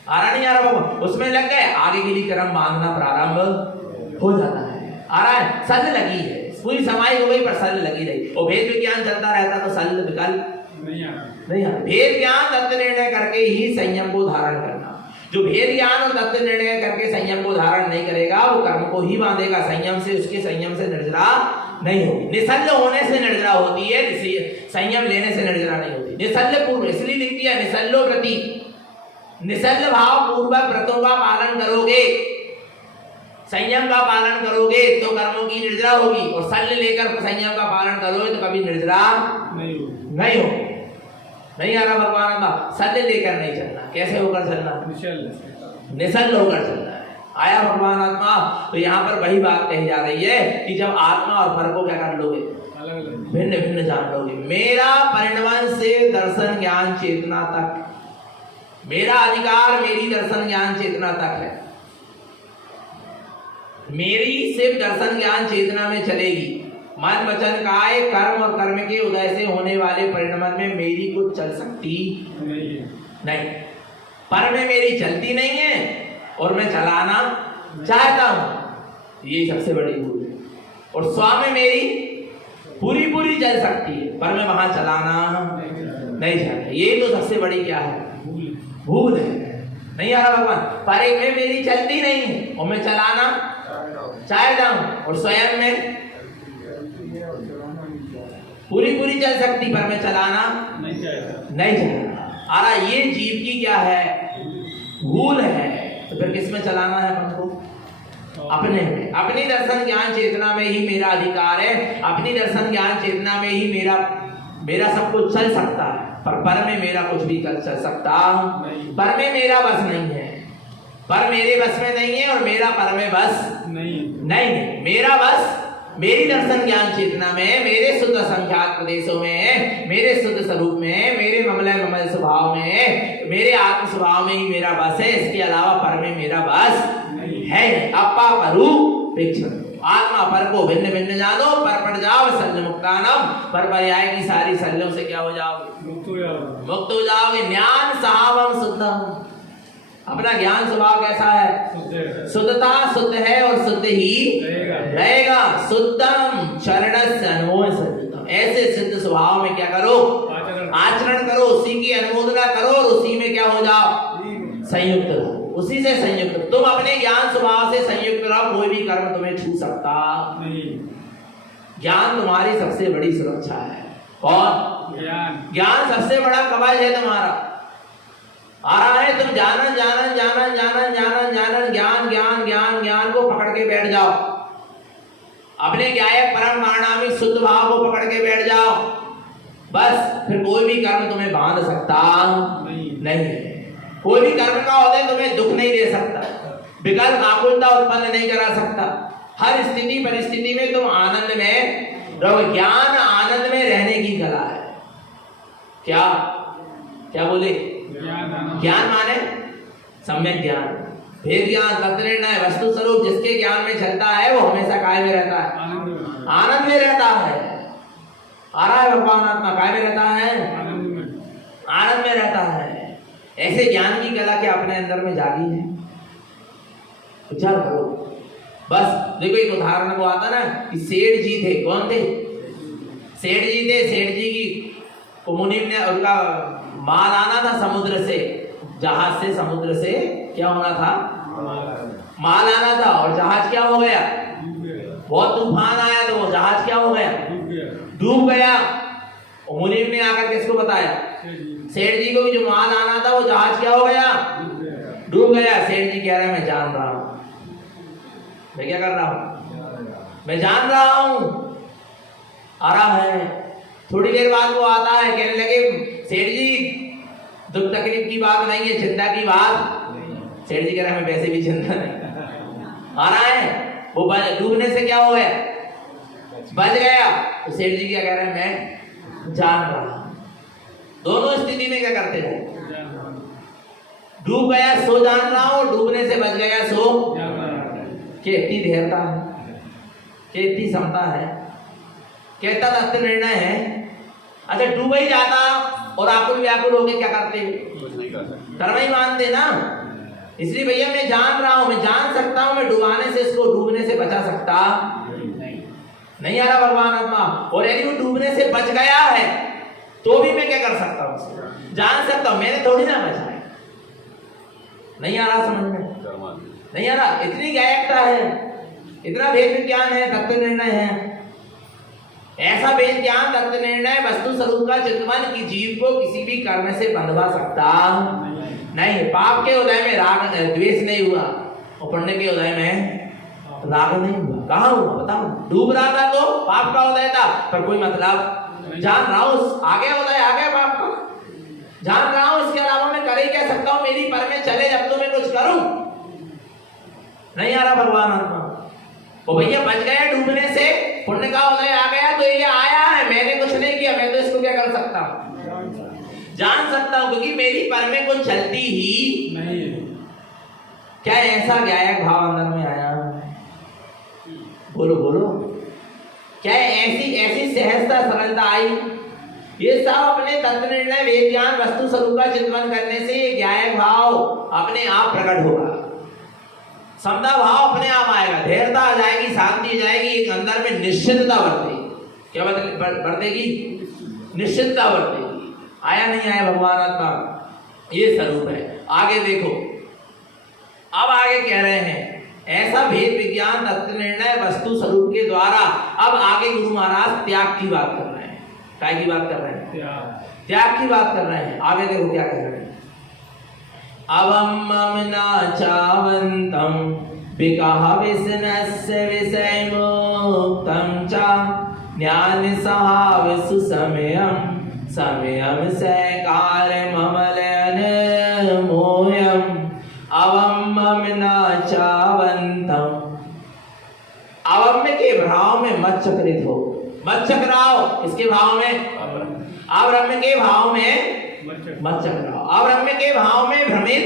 आ रहा नहीं आ रहा बाबा, उसमें लग गए, आगे के लिए कर्म बांधना प्रारंभ हो जाता है। आ रहा है, सल लगी है, पूरी समाई हो गई पर सल लगी रही। और भेद विज्ञान चलता रहता तो सल विकल्प नहीं आता। भेद ज्ञान तत्व निर्णय करके ही संयम को धारण करना। जो भेद ज्ञान और तत्व निर्णय करके संयम को धारण नहीं करेगा वो कर्म को ही बांधेगा, संयम से, उसके संयम से निर्जरा नहीं होगी। निसल्ल होने से निर्जरा होती है, संयम लेने से निर्जरा नहीं होती। निसल्ल पूर्व इसलिए लिखती है निसल्लो प्रति, निसल्ल भाव पूर्वक व्रतों का पालन करोगे, संयम का पालन करोगे तो कर्मों की निर्जरा होगी। और सल्ल लेकर संयम का पालन करोगे तो कभी निर्जरा नहीं हो। नहीं आ रहा भगवान का, सल्ल लेकर नहीं चलना। कैसे होकर चलना, निसल्ल होकर चलना है। आया भगवान आत्मा। तो यहाँ पर वही बात कही जा रही है कि जब आत्मा और फल को क्या कर लोगे, भिन्न भिन्न जान लोगे। मेरा परिणमन से दर्शन ज्ञान चेतना तक, मेरा अधिकार मेरी दर्शन ज्ञान चेतना तक है। मेरी सिर्फ दर्शन ज्ञान चेतना में चलेगी। मन वचन काय कर्म और कर्म के उदय से होने वाले परिणमन में मेरी कुछ चल सकती नहीं। पर में मेरी चलती नहीं है और मैं चलाना चाहता हूं, ये सबसे बड़ी भूल है। और स्व में मेरी पूरी पूरी चल सकती है पर मैं वहां चलाना नहीं चाहता। ये तो सबसे बड़ी क्या है, भूल है। नहीं आ रहा भगवान, पर में मेरी चलती नहीं है और मैं चलाना चाहता हूं। और स्वयं में पूरी पूरी चल सकती पर मैं चलाना नहीं चाहता। आ रहा, ये जीव की क्या है, भूल है। तो फिर किस में चलाना है अपन को, अपने में। अपनी दर्शन ज्ञान चेतना में ही मेरा अधिकार है, अपनी दर्शन ज्ञान चेतना में ही मेरा सब कुछ चल सकता है। पर में मेरा कुछ भी चल सकता पर में मेरा बस नहीं है, पर मेरे बस में नहीं है और मेरा पर में बस नहीं। मेरा बस मेरी दर्शन ज्ञान चेतना में, मेरे शुद्ध संख्यात प्रदेशों में, मेरे शुद्ध स्वरूप में, मेरे ममल स्वभाव में, मेरे आत्म स्वभाव में ही मेरा बस है। इसके अलावा पर में मेरा बस है। अपा परु प्रेक्षण, आत्मा पर को भिन्न भिन्न जानो, पर जाओ सल्ल मुक्तानम, पर पर्याय की सारी सल्लों से क्या हो जाओगे, मुक्त हो जाओगे। ज्ञान सहावम शुद्धम, अपना ज्ञान स्वभाव कैसा है, शुद्धता, शुद्ध है और शुद्ध ही रहेगा। शुद्धम शरणस्य अनुमोदनम, ऐसे सिद्ध स्वभाव में क्या करो, आचरण करो, उसी की अनुमोदना करो और उसी में क्या हो जाओ, संयुक्त रहो, उसी से संयुक्त। तुम अपने ज्ञान स्वभाव से संयुक्त रहो, कोई भी कर्म तुम्हें छू सकता नहीं। ज्ञान तुम्हारी सबसे बड़ी सुरक्षा है। और ज्ञान सबसे बड़ा कवच है तुम्हारा। आ रहा है, तुम जानन जानन जानन जानन जानन जानन ज्ञान ज्ञान ज्ञान ज्ञान को पकड़ के बैठ जाओ, अपने ज्ञायक परम परिणामी शुद्ध भाव को पकड़ के बैठ जाओ, बस फिर कोई भी कर्म तुम्हें बांध सकता नहीं। कोई भी कर्म का उदय तुम्हें दुख नहीं दे सकता, विकल्प आकुलता उत्पन्न नहीं करा सकता। हर स्थिति परिस्थिति में तुम आनंद में रहो। ज्ञान आनंद में रहने की कला है। क्या क्या बोले, ज्ञान माने सम्यक ज्ञान, भेद ज्ञान, तत्व निर्णय, वस्तु स्वरूप जिसके ज्ञान में चलता है वो हमेशा काय में रहता है, आनंद में रहता है। आ रहा है भगवान आत्मा काय में रहता है, आनंद में रहता है। ऐसे ज्ञान की कला के अपने अंदर में जागी है, विचार करो। बस देखो एक उदाहरण को आता ना कि सेठ जी थे, कौन थे, सेठ जी थे। सेठ जी की मुनीम ने उनका माल आना था समुद्र से, जहाज से, समुद्र से क्या होना था, माल आना था। और जहाज क्या हो गया, बहुत तूफान आया तो वो जहाज क्या हो गया, डूब गया। और मुनीम ने आकर किसको बताया, सेठ जी को भी जो माल आना था वो जहाज क्या हो गया, डूब गया। सेठ जी कह रहे हैं मैं जान रहा हूं, मैं क्या कर रहा हूं, मैं जान रहा हूं। आ रहा है, थोड़ी देर बाद वो आता है, कहने लगे सेठ जी दुख तकलीफ की बात नहीं है, चिंता की बात। सेठ जी कह रहे हैं वैसे भी चिंता नहीं। आ रहा है, वो डूबने से क्या हो गया, बच गया। तो सेठ जी क्या कह रहे हैं, मैं जान रहा हूं। दोनों स्थिति में क्या करते हैं, डूब गया सो जान रहा हूं, डूबने से बच गया सो कितनी धैर्यता है, कितनी क्षमता है, कितना तत्व निर्णय है। अच्छा डूब ही जाता और आकुल व्याकुल होके क्या करते, कर्म ही मानते ना। इसलिए भैया मैं जान रहा हूं, मैं जान सकता हूं, मैं डुबाने से इसको डूबने से बचा सकता नहीं आ रहा भगवान आत्मा। और यदि वो डूबने से बच गया है तो भी मैं क्या कर सकता हूं, जान सकता हूं, मैंने थोड़ी ना बचाया। नहीं आ रहा समझ में, नहीं आ रहा। इतनी गायकता है, इतना वेद विज्ञान है, तत्व निर्णय है, ऐसा वेद ज्ञान तत्व निर्णय वस्तु स्वरूप का चिंतन की जीव को किसी भी कर्म से बंधवा सकता नहीं। पाप के उदय में राग द्वेष नहीं हुआ और पुण्य के उदय में राग नहीं हुआ। कहाँ हुआ बताओ, डूब रहा था तो पाप का उदय था, पर कोई मतलब जान रहा हूं आ गया उदय, आ गया पाप का, जान रहा हूं इसके अलावा मैं कर ही क्या सकता हूं, मेरी पर में चले जब तो मैं कुछ करूं। नहीं आ रहा भगवान आत्मा। वो भैया बच गया डूबने से, पुण्य का उदय आ गया तो ये आया है, मैंने कुछ नहीं किया, मैं तो इसको क्या कर सकता हूं, जान सकता हूं, क्योंकि मेरी पर में कुछ चलती ही नहीं है। क्या ऐसा गायक भाव अंदर में आया, बोलो बोलो, क्या ऐसी ऐसी सहजता सरलता आई। ये सब अपने तत्व निर्णय वेद ज्ञान वस्तु स्वरूप का चिंतन करने से ये गायक भाव अपने आप प्रकट होगा, समता भाव अपने आप आएगा, धैर्यता आ जाएगी, शांति आ जाएगी, एक अंदर में निश्चितता बढ़ेगी। क्या बढ़ेगी, निश्चितता बढ़ेगी। आया नहीं आया भगवान आत्मा, ये स्वरूप है। आगे देखो, अब आगे कह रहे हैं ऐसा भेद विज्ञान तत्व निर्णय वस्तु स्वरूप के द्वारा। अब आगे गुरु महाराज त्याग की बात कर रहे हैं। काय की बात कर रहे हैं, त्याग की बात कर रहे हैं। आगे देखो क्या कह रहे हैं, अवम न चावंतम विकाह विसनस्य विषय मुक्तम च ज्ञान सहाव सुसमयम समयम सकार ममलन मोयम। अवम न चावंतम, अवम्य के भाव में मत चक्रित हो, मत चक्राओ। इसके भाव में अवरम्य के भाव में मत चक्राओ, अवरम्य के भाव में भ्रमित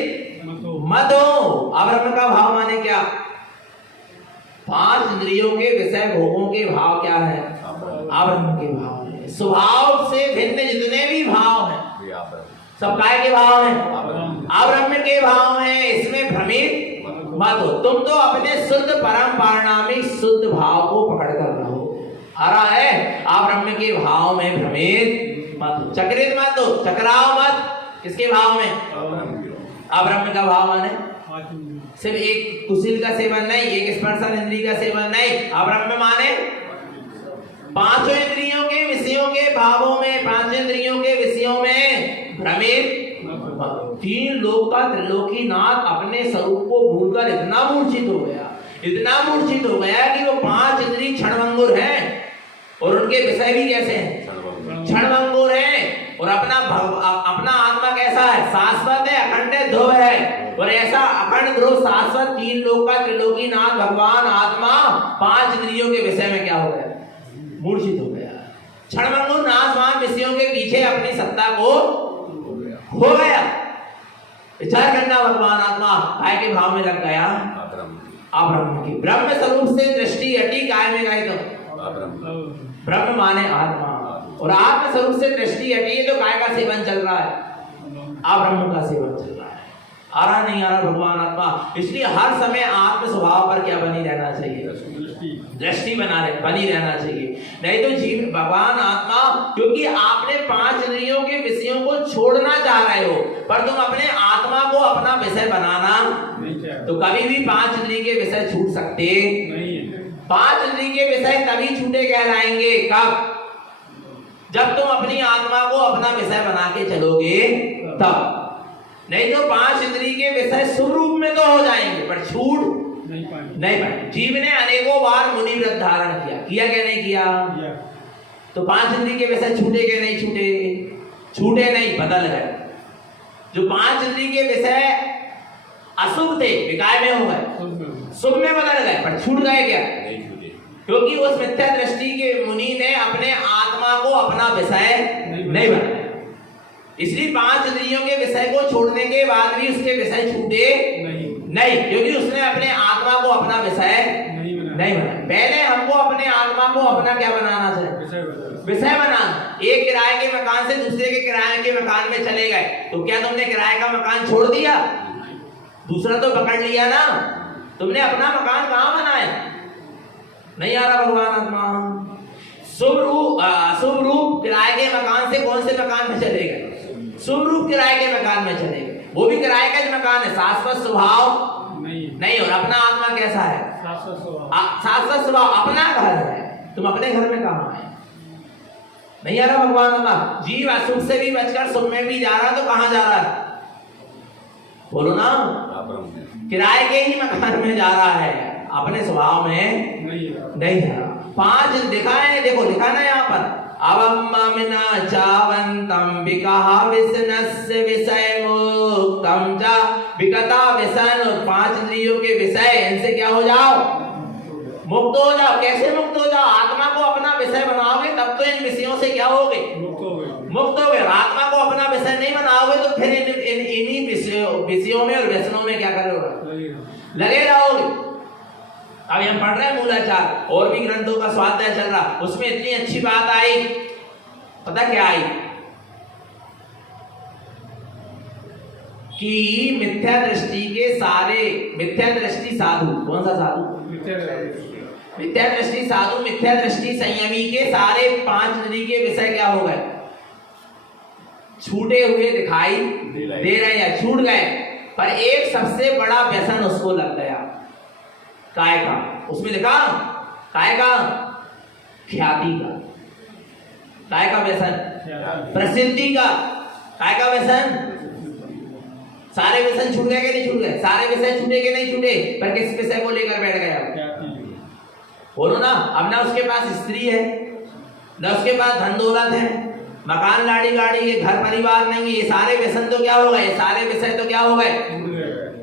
मत हो। अवरम्य का भाव माने क्या, पांच इंद्रियों के विषय भोगों के भाव क्या है, अवरम्य के भाव है। स्वभाव से भिन्न जितने भी भाव हैं सब काय के भाव हैं, अवरम्य के भाव हैं। इसमें भ्रमित मत हो, तुम तो अपने शुद्ध परम पारणामिक शुद्ध भाव को पकड़ कर रहो। आ रहा है, अवरम्य के भाव में भ्रमित मत हो, चक्रित मत हो, चक्राओ मत। किसके भाव में, अवरम्य का भाव माने सिर्फ एक कुशील का सेवन नहीं, एक स्पर्शन इंद्रिय का सेवन नहीं। अवरम्य माने पांचों इंद्रियों के विषयों के भावों में, पांच इंद्रियों के विषयों में भ्रमित। तीन लोक का त्रिलोकीनाथ अपने स्वरूप को भूलकर इतना मूर्छित हो गया, इतना मूर्छित हो गया कि वो पांच इंद्रिय क्षणभंगुर हैं और उनके विषय भी कैसे हैं, क्षणभंगुर हैं। और अपना आत्मा कैसा है, शाश्वत है, अखंड है, ध्रुव है। और ऐसा अखंड ध्रुव शाश्वत तीन लोक का त्रिलोकीनाथ भगवान आत्मा पांच इंद्रियों के विषय में क्या हो गया, मूर्छित हो गया। क्षणभंगुर नाशवान विषयों के पीछे अपनी सत्ता को हो गया। विचार करना, भगवान आत्मा काय के भाव में लग गया, अब्रह्म की। ब्रह्म स्वरूप से दृष्टि हटी, काय में गए तो ब्रह्म माने आत्मा, और आत्म स्वरूप से दृष्टि हटी तो काय का सेवन चल रहा है, अब्रह्म का सेवन चल रहा है। आ रहा नहीं आ रहा भगवान आत्मा। इसलिए हर समय आत्म स्वभाव पर क्या बनी रहना चाहिए, दृष्टि बनी रहना चाहिए। नहीं तो जीव भगवान आत्मा, क्योंकि आपने पांच इंद्रियों के विषयों को छोड़ना चाह रहे हो, पर तुम अपने आत्मा को अपना विषय बनाना तो कभी भी पांच इंद्रिय के विषय छूट सकते नहीं। पांच इंद्रिय के विषय तभी छूटे कहलाएंगे कब, जब तुम अपनी आत्मा को अपना विषय बना के चलोगे तब। नहीं तो पांच इंद्रिय के विषय शुभ रूप में तो हो जाएंगे पर छूट नहीं पाएंगे। जीव ने अनेकों बार मुनि व्रत धारण किया क्या नहीं किया, तो पांच इंद्रिय के विषय छूटे के नहीं छूटे, छूटे नहीं, बदल गए। जो पांच इंद्रिय के विषय अशुभ थे विकार में हो गए, शुभ में बदल गए, पर छूट गए क्या, नहीं छूटे। क्योंकि उस मिथ्या दृष्टि के मुनि ने अपने आत्मा को अपना विषय नहीं बनाया। इसलिए 5 इंद्रियों के विषय को छोड़ने के बाद भी उसके विषय छूटे नहीं, क्योंकि उसने अपने आत्मा को अपना विषय नहीं बनाया। पहले हमको अपने आत्मा को अपना क्या बनाना चाहिए? विषय बनाना। एक किराए के मकान से दूसरे के किराए के मकान में चले गए, तो क्या तुमने किराए का मकान छोड़ दिया? दूसरा तो पकड़ लिया ना। तुमने अपना मकान कहाँ बनाया? नहीं आ रहा भगवान आत्मा। शुभ रूप अशुभ रूप किराए के मकान से कौन से मकान में चले गए? शुभ रूप किराए के मकान में चले गए। वो भी किराए का मकान है, शाश्वत स्वभाव नहीं। और अपना आत्मा कैसा है? शाश्वत स्वभाव, अपना घर है। तुम अपने घर में कहाँ आए? नहीं आ रहा भगवान आत्मा। जीव अशुभ से भी बचकर शुभ में भी जा रहा, तो कहाँ जा रहा है? बोलो ना। किराए के ही मकान में जा रहा है, अपने स्वभाव में नहीं जा रहा। 5 दिखाए, देखो लिखा ना यहाँ पर, अवममिना चावंतम विकाहा विसनस्य विषय मुक्तम चा विकता विसन। 5 इंद्रियों के विषय, इनसे क्या हो जाओ? मुक्त हो जाओ। कैसे मुक्त हो जाओ? आत्मा को अपना विषय बनाओगे तब तो इन विषयों से क्या होगे? मुक्त हो गए। आत्मा को अपना विषय नहीं बनाओगे तो फिर इन्हीं विषयों में और व्यसनों में क्या करोगे? लगे रहोगे। अभी हम पढ़ रहे हैं मूलाचार, और भी ग्रंथों का स्वाध्याय चल रहा, उसमें इतनी अच्छी बात आई। पता क्या आई? कि मिथ्या दृष्टि के सारे, मिथ्या दृष्टि साधु, कौन सा साधु? मिथ्या दृष्टि साधु, मिथ्या दृष्टि संयमी के सारे 5 इंद्रिय के विषय क्या हो गए? छूटे हुए दिखाई दे रहे हैं, छूट गए। पर एक सबसे बड़ा व्यसन उसको लग गया, काय का। उसमें लिखा काय का? ख्याति का। काय का व्यसन? प्रसिद्धि का। काय का व्यसन? सारे व्यसन छूट गए कि नहीं छूट गए? सारे विषय छूटे कि नहीं छूटे? पर किस विषय को लेकर बैठ गया? बोलो ना। अब ना उसके पास स्त्री है, ना उसके पास धन दौलत है, मकान लाड़ी गाड़ी है, घर परिवार नहीं है। ये सारे व्यसन तो क्या हो गए? सारे विषय तो क्या हो गए?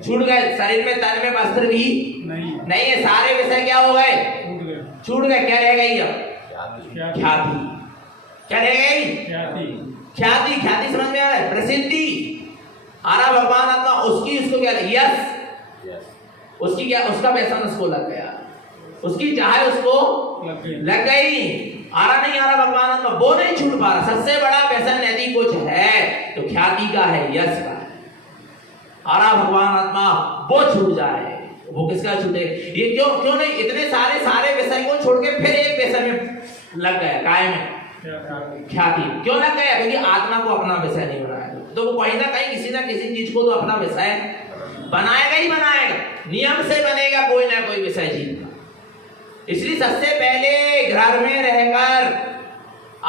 छूट गए। शरीर में तन में वस्त्र भी नहीं है। सारे विषय क्या हो गए? छूट गए। क्या रह गई अब? ख्याति। क्या रह गई? ख्याति। ख्याति समझ में आ रहा है? प्रसिद्धि आ रहा भगवान आत्मा, उसकी उसको क्या? यस। उसकी क्या? उसका व्यसन उसको लग गया, उसकी चाहे उसको लग गई। आ रहा नहीं आ रहा भगवान आत्मा, वो नहीं छूट पा रहा। सबसे बड़ा व्यसन यदि कुछ है तो ख्याति का है, यश का है। आ रहा भगवान आत्मा, वो छूट जाए। वो किसका छूटे? ये क्यों नहीं? इतने सारे विषय को छोड़ के फिर एक विषय में लग गया, काय में? ख्याति। क्यों लग गया? क्योंकि आत्मा को अपना विषय नहीं बनाया। तो वो कहीं ना कहीं किसी ना किसी चीज को तो अपना विषय बनाएगा ही बनाएगा। नियम से बनेगा कोई ना कोई विषय जीव का। इसलिए सबसे पहले घर में रहकर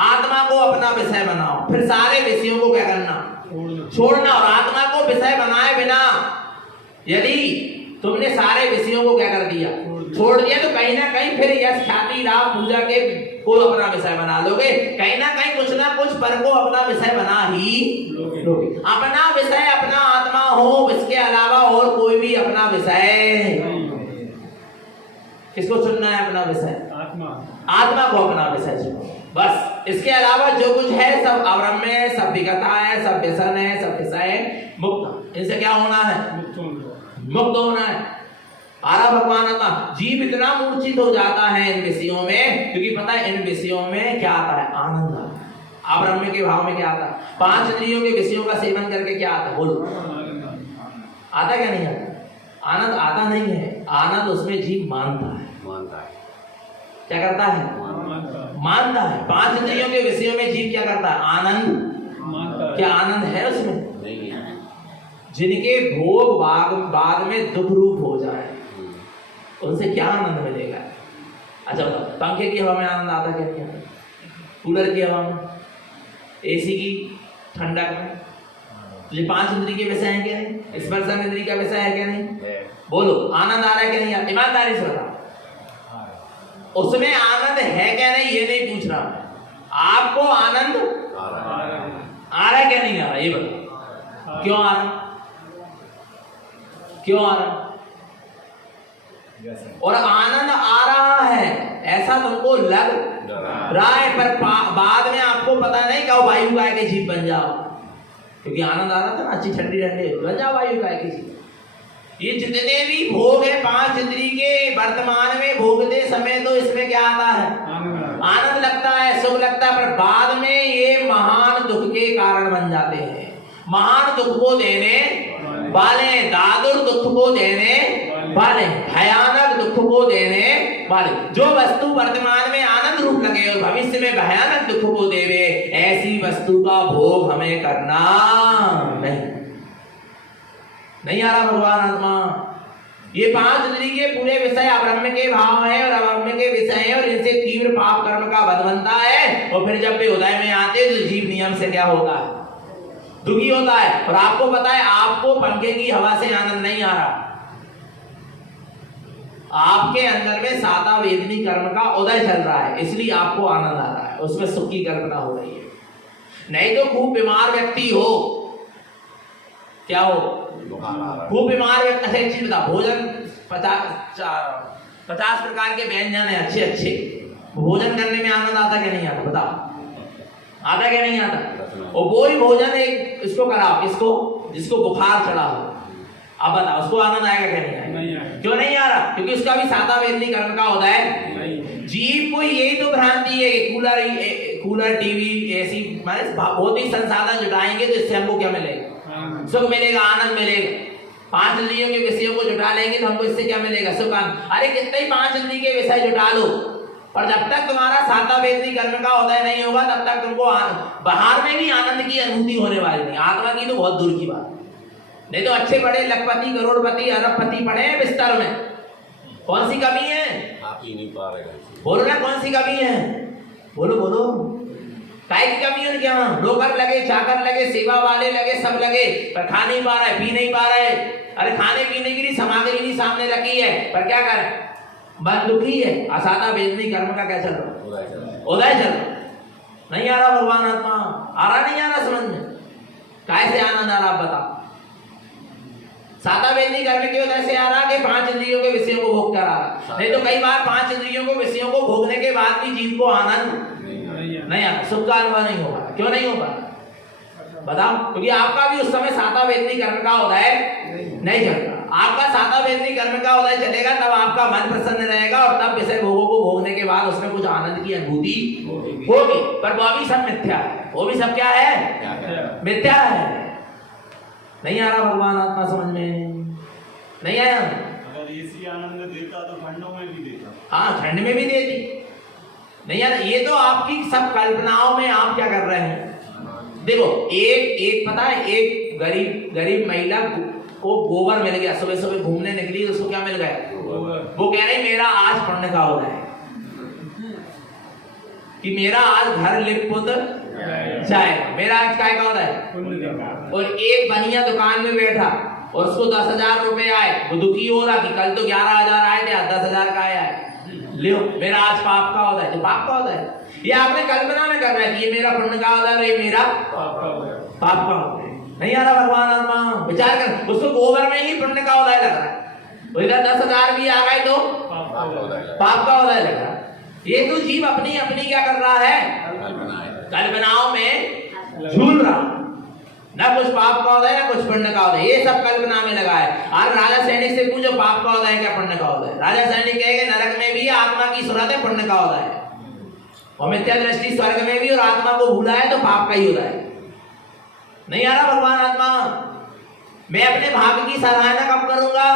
आत्मा को अपना विषय बनाओ, फिर सारे विषयों को क्या करना? छोड़ना। और आत्मा को विषय बनाए बिना यदि तुमने सारे विषयों को क्या कर दिया? छोड़ दिया, तो कहीं ना कहीं फिर यश ख्याति लाभ पूजा के को अपना विषय बना लोगे। कहीं ना कहीं कुछ ना कुछ पर को अपना विषय बना ही लोगे। अपना विषय अपना आत्मा हो, इसके अलावा और कोई भी अपना विषय। किसको चुनना है अपना विषय? आत्मा को अपना विषय चुनो बस। इसके अलावा जो कुछ है सब अवरम्य है, सब विगता है, सब व्यसन है, सब विषय मुक्त। इनसे क्या होना है? मुक्त होना है। आरा भगवान आत्मा। जीव इतना मूर्छित हो जाता है इन विषयों में, क्योंकि पता है इन विषयों में क्या आता है? आनंद आता है। अब्रह्म के भाव में क्या आता है? 5 इंद्रियों के विषयों का सेवन करके क्या आता है? बोलो, आता क्या नहीं आता? आनंद आता नहीं है। आनंद उसमें जीव मानता है। क्या करता है? मानता है। 5 इंद्रियों के विषयों में जीव क्या करता है? आनंद। क्या आनंद है उसमें? जिनके भोग बाद में दुख रूप हो जाए, उनसे क्या आनंद मिलेगा? अच्छा, पंखे की हवा में आनंद आता क्या नहीं आता? कूलर की हवा में, एसी की ठंडक में? तुझे 5 इंद्रिय के विषय है क्या नहीं? स्पर्शन इंद्रिय का विषय है क्या नहीं? बोलो, आनंद आ रहा है क्या नहीं? ईमानदारी से बताओ, उसमें आनंद है क्या नहीं? ये नहीं पूछ रहा। आपको आनंद आ रहा है क्या नहीं आ रहा? ये बताओ, क्यों आ रहा? क्यों आ रहा? और आनंद आ रहा है ऐसा तुमको लग रहा है, पर बाद में आपको पता नहीं कब वायु गाय के जीव बन जाओ। क्योंकि आनंद आ रहा था ना, अच्छी ठंडी ठंडी गंजा वायु का किसी। ये जितने भी भोग है पांच इंद्री के, वर्तमान में भोगते समय तो इसमें क्या आता है? आनंद लगता है, सुख लगता है, पर बाद में ये महान दुख के कारण बन जाते हैं। महान दुख को देने वाले, दादुर दुख को देने वाले, भयानक दुख को देने वाले। जो वस्तु वर्तमान में आनंद रूप लगे और भविष्य में भयानक दुख को देवे, ऐसी वस्तु का भोग हमें करना नहीं आ रहा भगवान आत्मा। ये पांच इंद्रिय के पूरे विषय अब्रह्म के भाव है और अब्रह्म के विषय है, और इनसे तीव्र पाप कर्म का वध बनता है। और फिर जब वे उदय में आते हैं तो जीव नियम से क्या होता है? दुखी होता है। और आपको पता है, आपको पंखे की हवा से आनंद नहीं आ रहा, आपके अंदर में साता वेदनी कर्म का उदय चल रहा है, इसलिए आपको आनंद आ रहा है, उसमें सुख की कल्पना हो रही है। नहीं तो खूब बीमार व्यक्ति हो, क्या हो? खूब बीमार व्यक्ति। अच्छा एक चीज बता, भोजन 50 प्रकार के व्यंजन है अच्छे अच्छे, भोजन करने में आनंद आता क्या नहीं आता? बता, आता क्या नहीं आता? और वो ही भोजन एक इसको कराओ, किसको? जिसको बुखार चढ़ा हो, अब बता उसको आनंद आएगा क्या नहीं आएगा? क्यों नहीं आ रहा? क्योंकि उसका भी साता वेदनी कर्म का उदय है। जीव को यही तो भ्रांति है कि कूलर टीवी ऐसी माने बहुत ही संसाधन जुटाएंगे तो इससे हमको क्या मिलेगा? सुख मिलेगा, आनंद मिलेगा। पांच इंद्रियों के विषयों को जुटा लेंगे तो हमको इससे क्या मिलेगा? सुख, आनंद। अरे कितने ही पांच इंद्रिय के विषय जुटा लो, पर जब तक तुम्हारा साता वेदनी कर्म का उदय नहीं होगा तब तक तुमको बाहर में भी आनंद की अनुभूति होने वाली नहीं। आत्मा की तो बहुत दूर की बात। नहीं तो अच्छे बड़े लखपति, करोड़पति, अरबपति पड़े हैं बिस्तर में, कौन सी कमी है? आप ही नहीं पा रहे। बोलो ना, कौन सी कमी है? बोलो बोलो, काय की कमी है उनके यहाँ? नौकर लगे, चाकर लगे, सेवा वाले लगे, सब लगे, पर खा नहीं पा रहा है, पी नहीं पा रहा है। अरे खाने पीने की नहीं सामग्री नहीं सामने रखी है, पर क्या कर? मन दुखी है। असाता वेदनी कर्म का क्या चल रहा? उदय चल रहा। नहीं आ रहा भगवान आत्मा? आ रहा नहीं आ रहा समझ में? काय से आनंद आ रहा आप बताओ? साता वेदनी कर्म के उदय से आ रहा कि पांच इंद्रियों के विषयों को भोग कर आ रहा? नहीं तो कई बार पांच इंद्रियों को विषयों को भोगने के बाद भी जीव को आनंद नहीं आता, सुख का अनुभव नहीं होगा। क्यों नहीं होगा बताओ? क्योंकि आपका भी उस समय साता वेदनी कर्म का उदय नहीं चल रहा। आपका साता वेदनी कर्म का उदय चलेगा तब आपका मन प्रसन्न रहेगा, और तब विषय भोगों को भोगने के बाद उसमें कुछ आनंद की अनुभूति होगी। पर वो भी सब मिथ्या है, वो भी सब क्या है? मिथ्या है। नहीं आ रहा भगवान आत्मा समझ में? नहीं आया? अगर ऐसी आनंद देता तो ठंडों में भी देता। हाँ, ठंड में भी देती। नहीं यार, ये तो आपकी सब कल्पनाओं में आप क्या कर रहे हैं? देखो, एक पता है, एक गरीब महिला को गोबर मिल गया, सुबह सुबह घूमने निकली, उसको क्या मिल गया? वो कह रही मेरा आज पुण्य का उदय है, कि मेरा आज घर लिप पुत जाएगा, मेरा आज काय का उदय है। और एक बनिया दुकान में बैठा और उसको 10,000 रुपए आए, वो दुखी हो रहा कि कल तो 11,000 आए थे, 10,000 का आया है, लियो मेरा आज पाप का उदय है। पाप का उदय ये आपने कल्पना में कर रहा है कि ये मेरा पुण्य का उदय है, ये मेरा पाप का उदय। नहीं आ रहा भगवान आत्मा? विचार कर, उसको गोबर में ही पुण्य का उदय लग रहा है, इधर 10,000 भी आ गए तो पाप का उदय लग रहा है। ये तो जीव अपनी अपनी क्या कर रहा है? कल्पनाओं में झूल रहा, ना कुछ पाप का उदय ना कुछ पुण्य का उदय, ये सब कल्पना में लगा है। आज राजा सैनिक से पूछो पाप का उदय क्या पुण्य का उदय? राजा सैनिक कहेगा नरक में भी आत्मा की सुरत है, पुण्य का उदय है, और मिथ्या दृष्टि स्वर्ग में भी, और आत्मा को भूला है तो पाप का ही उदय है। नहीं आ रहा भगवान आत्मा? मैं अपने भाग्य की सराहना कब करूंगा?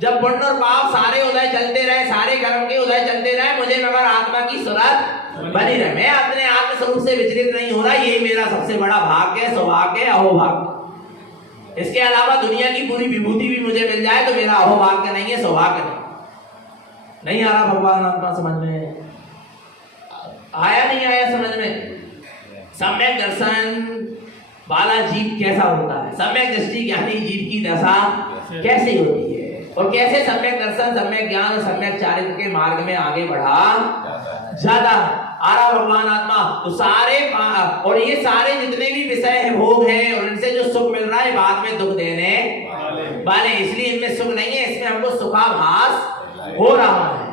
जब पुण्य और पाप सारे उदय चलते रहे, सारे कर्म के उदय चलते रहे, मुझे मगर आत्मा की सुरत बनी रहे, मैं अपने आत्म स्वरूप से विचलित नहीं हो रहा, यही मेरा सबसे बड़ा भाग्य है, सौभाग्य है, अहोभाग्य। इसके अलावा दुनिया की पूरी विभूति भी मुझे मिल जाए तो मेरा अहोभाग्य नहीं है, सौभाग्य नहीं आ रहा भगवान आत्मा समझ में? आया नहीं आया समझ में? सम्यक दर्शन वाला जीव कैसा होता है? सम्यक दृष्टि ज्ञानी जीव की दशा कैसी होती है, और कैसे सम्यक दर्शन, सम्यक ज्ञान और सम्यक चारित्र के मार्ग में आगे बढ़ा जाता आ रहा भगवान आत्मा? तो सारे और ये सारे जितने भी विषय है, भोग है, और इनसे जो सुख मिल रहा है बाद में दुख देने वाले, इसलिए इनमें सुख नहीं है, इसमें हमको सुखाभास हो रहा है,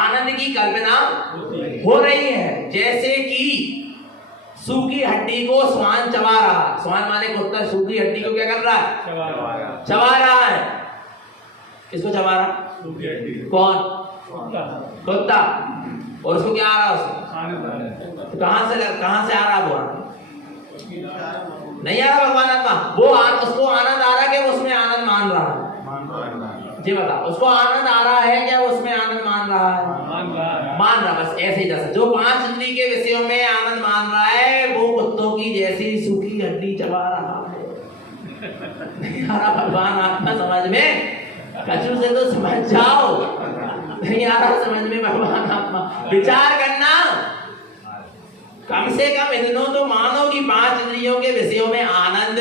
आनंद की कल्पना हो रही है। जैसे कि सूखी हड्डी को श्वान चबा रहा है। श्वान माने कुत्ता, सूखी हड्डी को क्या कर रहा है? चबा रहा है। किसको चबा रहा? सूखी हड्डी। कौन? कुत्ता। और उसको क्या आ रहा है? तो कहां से आ रहा वो? नहीं आ रहा भगवान आत्मा। वो उसको आनंद आ रहा है कि वो उसमें आनंद मान रहा है? जी बता, उसको आनंद आ रहा है क्या? उसमें आनंद मान रहा है? मान रहा। बस ऐसे ही जैसे जो 5 इंद्रिय के विषयों में आनंद मान रहा है, वो कुत्तों की जैसी सूखी हड्डी चबा रहा है। नहीं आ रहा भगवान आत्मा समझ में? कचू से तो समझ जाओ। नहीं आ रहा समझ में भगवान आत्मा? विचार करना। कम से कम इतनों तो मानो कि 5 इंद्रियों के विषयों में आनंद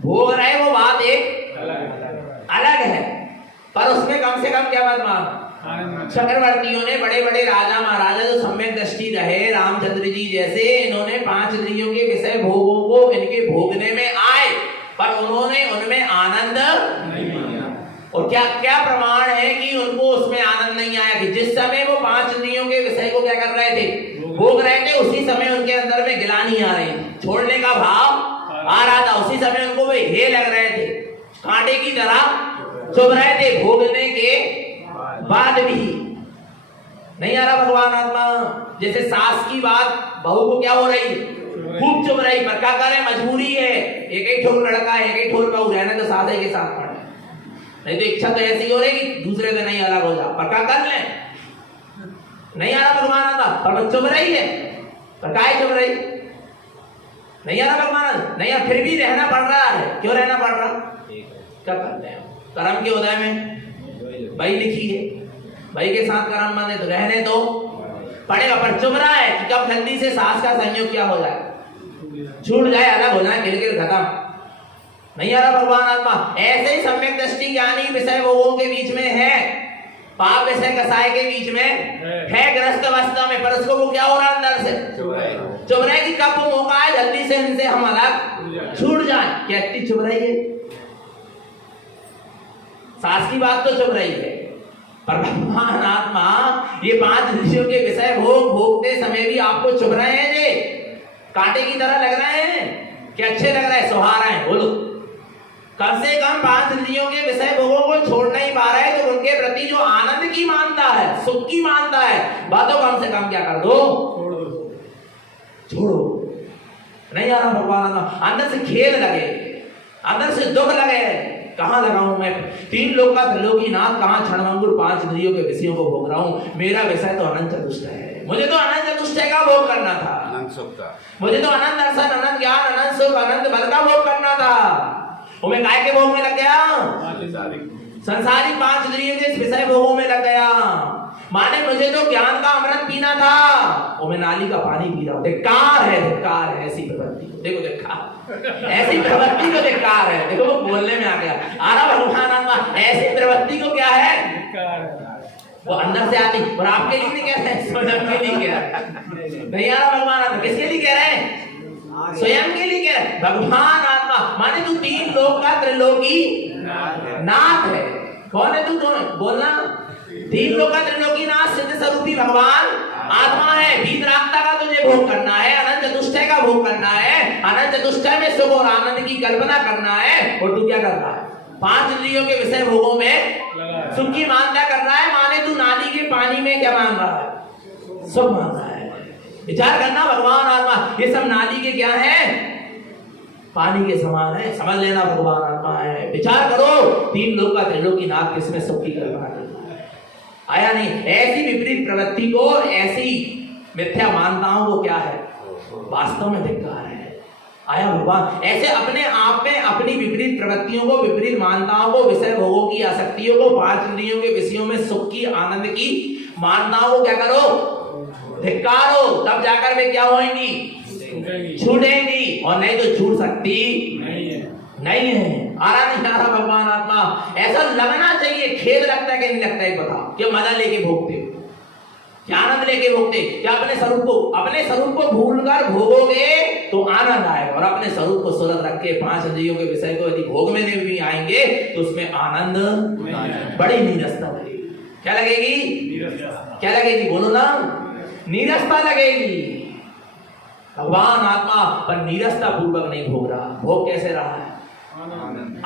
भोग रहे, वो बात एक अलग है, पर उसमें कम से कम क्या मत मानो। चक्रवर्तियों ने, बड़े बड़े राजा महाराजा जो सम्यक दृष्टि रहे, रामचंद्र जी जैसे, इन्होंने 5 इंद्रियों के विषय भोगों को इनके भोगने में आए, पर उन्होंने उनमें आनंद नहीं आया। और क्या क्या प्रमाण है कि उनको उसमें आनंद नहीं आया? कि जिस समय वो 5 इंद्रियों के विषय को क्या कर रहे थे? भोग रहे थे, उसी समय उनके अंदर में गिलानी आ रही थी, छोड़ने का भाव आ रहा था। उसी समय उनको वे हे लग रहे थे, कांटे की तरह चुभ रहे थे भोगने के बाद भी। नहीं आ रहा भगवान आत्मा? जैसे सास की बात बहू को क्या हो रही? खूब चुभ रही, पर क्या करें? मजबूरी है। एक ही ठोर लड़का है, एक ही ठोर बहू, रहना तो सास के साथ पड़े। नहीं तो इच्छा तो ऐसी हो रही कि दूसरे से नहीं अलग हो जा, पर क्या कर लें? नहीं आ रहा भगवान आत्मा, पर चुभ रही है, पर काय चुभ रही? नहीं आ रहा भगवान? नहीं, फिर भी रहना पड़ रहा है। क्यों रहना पड़ रहा? क्या करते हैं? कर्म के उदय में भाई लिखी है, भाई के साथ कर्म बंधे तो रहने तो पड़ेगा, पर चुभ रहा है कि कब जल्दी से सास का संयोग क्या हो जाए, छूट जाए, अलग हो जाए, गिर खत्म। नहीं आ रहा भगवान आत्मा? ऐसे ही सम्यक दृष्टि ज्ञानी विषय भोगों के बीच में है, पाप विषय कसाय के बीच में है, ग्रस्त अवस्था में, पर उसको वो क्या हो रहा है? अंदर से चुभ रहा है कि कब वो मौका है जल्दी से इनसे हम अलग छूट जाए। क्या चुभ रही है? सास की बात तो चुभ रही है, पर भगवान आत्मा ये 5 ऋषियों के विषय भोगते समय भी आपको चुभ रहे हैं, जे कांटे की तरह लग रहे हैं कि अच्छे लग रहे हैं, सुहा रहे हैं? बोलो, कम से कम 5 इंद्रियों के विषय भोगों को छोड़ नहीं पा रहे, तो उनके प्रति जो आनंद की मानता है, सुख की मानता है, बातों कम से कम क्या कर दो? छोड़ो। नहीं आ रहा भगवान आत्मा? अंदर से खेद लगे, अंदर से दुख लगे, कहां लगाऊं मैं? 3 लोक का त्रिलोकीनाथ, कहां क्षणभंगुर 5 इंद्रियों के विषयों को भोग रहा हूं? मेरा विषय तो अनंत चतुष्टय है, मुझे तो अनंत चतुष्टय का भोग करना था, अनंत सुख का, मुझे तो अनंत दर्शन, अनंत ज्ञान, अनंत सुख, अनंत बल का भोग करना था। वो मैं काय के भोग में लग गया? संसारिक 5 इंद्रियों के विषय भोगों में लग गया। माने मुझे तो ज्ञान का अमृत पीना था, वो मैं नाली का पानी पी रहा हूं। धिक्कार है ऐसी प्रवृत्ति। देखो धिक्कार, ऐसी प्रवृत्ति को धिक्कार है। देखो वो बोलने में आ गया, आ रहा भगवान आत्मा, ऐसी प्रवृत्ति को क्या है? वो अंदर से आती। और आपके लिए नहीं कह रहे, स्वयं के लिए कह रहे। नहीं आ रहा भगवान आत्मा? किसके लिए कह रहे हैं? स्वयं के लिए कह रहे हैं। भगवान आत्मा माने तू 3 लोक का त्रिलोकी नाथ है। कौन है तू? बोलना। 3 लोक का त्रिलोकी नाथ सिद्ध स्वरूपी भगवान आत्मा है। वीतरागता का तुझे भोग करना है, अनंत चतुष्टय का भोग करना है, अनंत चतुष्टय में सुख और आनंद की कल्पना करना है, और तू क्या कर रहा है? 5 इंद्रियों के विषय भोगों में सुख की मान्यता कर रहा है। माने तू नाली के पानी में क्या मान रहा है? सुख मान रहा है। विचार करना भगवान आत्मा, ये सब नाली के क्या है? पानी के समान है। समझ लेना भगवान आत्मा है। विचार करो, 3 लोक का त्रिलोकीनाथ किसमें सुख की कल्पना करता है? आया नहीं? ऐसी विपरीत प्रवृत्ति को, ऐसी मिथ्या मान्यताओं को क्या है? वास्तव में धिक्कार है। आया भगवान? ऐसे अपने आप में अपनी विपरीत प्रवृत्तियों को, विपरीत मान्यताओं को, विषय भोगों की आसक्तियों को, 5 इंद्रियों के विषयों में सुख की, आनंद की मान्यताओं को क्या करो? धिक्कारो। तब जाकर वे क्या होंगी? छूटेंगी। और नहीं तो छूट सकती नहीं है। आ रहा नहीं आ रहा भगवान आत्मा? ऐसा लगना चाहिए। खेद लगता है कि नहीं लगता है? बताओ। क्या मजा लेके भोगते हो? क्या आनंद लेके भोगते? क्या अपने स्वरूप को भूलकर भोगोगे तो आनंद आएगा, और अपने स्वरूप को सुरत रख के 5 इंद्रियों के विषय को यदि भोग में भी आएंगे तो उसमें आनंद बड़ी नीरसता लगेगी। क्या लगेगी? क्या लगेगी? बोलो ना। नीरसता लगेगी। भगवान आत्मा पर नीरसता पूर्वक नहीं भोग रहा। भोग कैसे रहा है?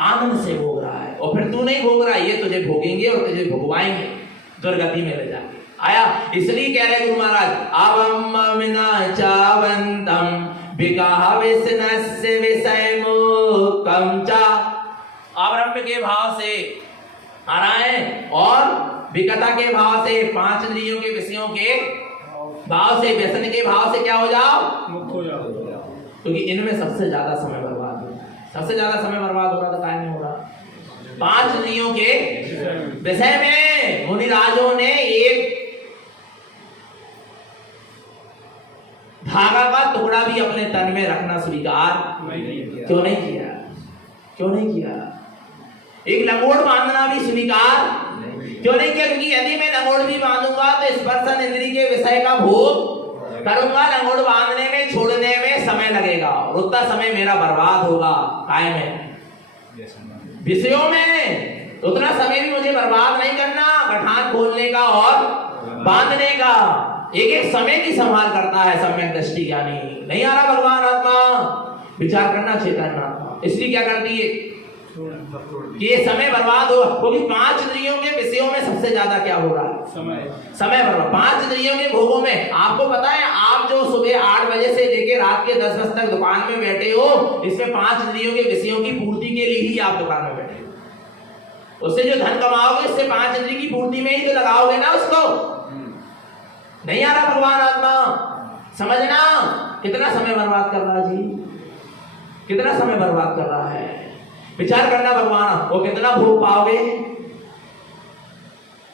आनंद से भोग रहा है। और फिर तू नहीं भोग रहा, ये तुझे भोगेंगे और तुझे भोगवाएंगे, दुर्गति में ले जाएंगे। आया, इसलिए कह रहे गुरु महाराज, अवम मिना चावंतम विकाह विष्णस्य विषय मुकम चा। अवरम्भ के भाव से आ रहा है और विकता के भाव से, पांच इंद्रियों के विषयों के भाव से, व्यसन के भाव से क्या हो जाओ? मुक्त हो जाओ। क्योंकि इनमें सबसे ज्यादा समय बर्बाद हो रहा है। सबसे ज्यादा समय बर्बाद हो रहा था, काय नहीं हो रहा? पांच इंद्रियों के विषय में मुनिराजों ने एक धागा का टुकड़ा भी अपने तन में रखना स्वीकार क्यों नहीं किया? क्यों नहीं किया? एक लंगोट बांधना भी स्वीकार क्यों नहीं किया? क्योंकि यदि मैं लंगोट भी बांधूंगा तो स्पर्शन इंद्रिय के विषय का भोग करूंगा, लंगोट बांधने में छोड़ने में समय लगेगा और उतना समय मेरा बर्बाद होगा। काय में? विषयों में उतना समय भी मुझे बर्बाद नहीं करना, गठान खोलने का और बांधने का। एक एक समय की संभाल करता है सम्यक दृष्टि ज्ञानी। नहीं आ रहा भगवान आत्मा, विचार करना चेतन आत्मा। इसलिए क्या करती है कि ये समय बर्बाद हो, क्योंकि पांच इंद्रियों के विषयों में सबसे ज्यादा क्या हो रहा है? समय बर्बाद। पांच इंद्रियों के भोगों में आपको पता है, आप जो सुबह 8 बजे से लेकर रात के 10 बजे तक दुकान में बैठे हो, इसमें पांच इंद्रियों के विषयों की पूर्ति के लिए ही आप दुकान में बैठे हो। उससे जो धन कमाओगे, इससे पांच इंद्रिय की पूर्ति में ही तो लगाओगे ना उसको। नहीं आ रहा भगवान आत्मा, समझना कितना समय बर्बाद कर रहा है जी, कितना समय बर्बाद कर रहा है। विचार करना भगवान, वो कितना भोग पाओगे?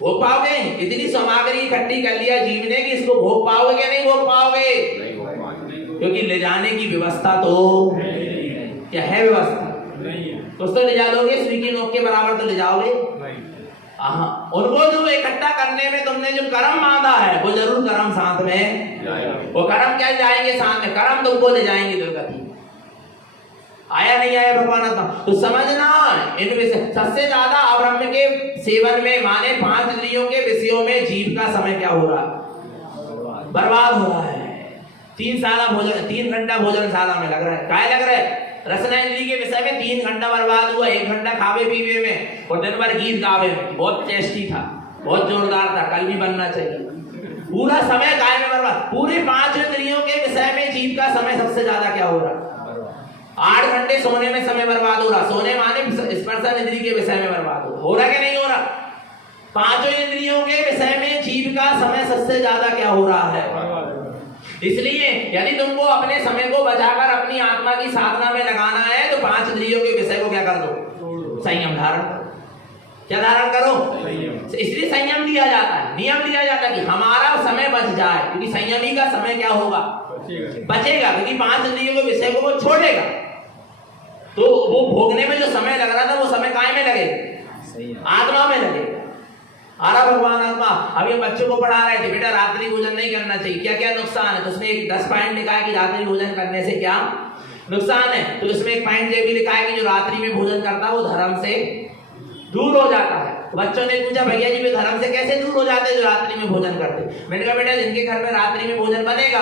भोग पाओगे? इतनी सामग्री इकट्ठी कर लिया जीव ने कि इसको भोग पाओगे क्या? नहीं भोग पाओगे, क्योंकि ले जाने की व्यवस्था तो क्या है? व्यवस्था कुछ तो ले जा लोगे, स्वीकी नोक के बराबर तो ले जाओगे। उनको जो इकट्ठा करने में तुमने जो कर्म बांधा है, वो जरूर कर्म साथ में, वो कर्म क्या जाएंगे साथ में, कर्म तुमको ले जाएंगे दुर्गति। आया नहीं आया भगवान आत्मा? तो समझना, इनमें से सबसे ज्यादा अब्रह्म के सेवन में, माने पांच इंद्रियों के विषयों में जीव का समय क्या हो रहा है? बर्बाद हो रहा है। 3 घंटा भोजनशाला में लग रहा है। क्या लग रहा है? रसना इंद्रिय के विषय में 3 घंटा बर्बाद हुआ, 1 घंटा खावे पीवे में और दिन भर गीत गावे में। बहुत टेस्टी था, बहुत जोरदार था, कल भी बनना चाहिए। पूरा समय गाय में बर्बाद। पूरे 5 इंद्रियों के विषय में जीव का समय सबसे ज्यादा क्या हो रहा? 8 घंटे सोने में समय बर्बाद हो रहा। सोने माने स्पर्शन इंद्रिय के विषय में बर्बाद हो रहा कि नहीं हो रहा? पांचों इंद्रियों के विषय में जीव का समय सबसे ज्यादा क्या हो रहा है? इसलिए यदि तुमको अपने समय को बचाकर अपनी आत्मा की साधना में लगाना है, तो 5 इंद्रियों के विषय को क्या कर दो? संयम धारण करो। क्या धारण करो? इसलिए संयम दिया जाता है, नियम दिया जाता है कि हमारा समय बच जाए, क्योंकि संयमी का समय क्या होगा? बचेगा, क्योंकि 5 इंद्रियों के विषय को वो छोड़ेगा। तो वो भोगने में जो समय लग रहा था, वो समय काय में लगेगा? आत्मा में लगेगा। आरा भगवान आत्मा। अभी हम बच्चों को पढ़ा रहे थे, बेटा रात्रि भोजन नहीं करना चाहिए, क्या क्या नुकसान है? तो उसमें एक 10 पॉइंट लिखा है कि रात्रि भोजन करने से क्या नुकसान है। तो इसमें एक पॉइंट ये भी लिखा है कि जो रात्रि में भोजन करता है वो धर्म से दूर हो जाता है। बच्चों ने पूछा, भैया जी वे धर्म से कैसे दूर हो जाते जो रात्रि में भोजन करते? मैंने कहा बेटा, जिनके घर में रात्रि में भोजन बनेगा,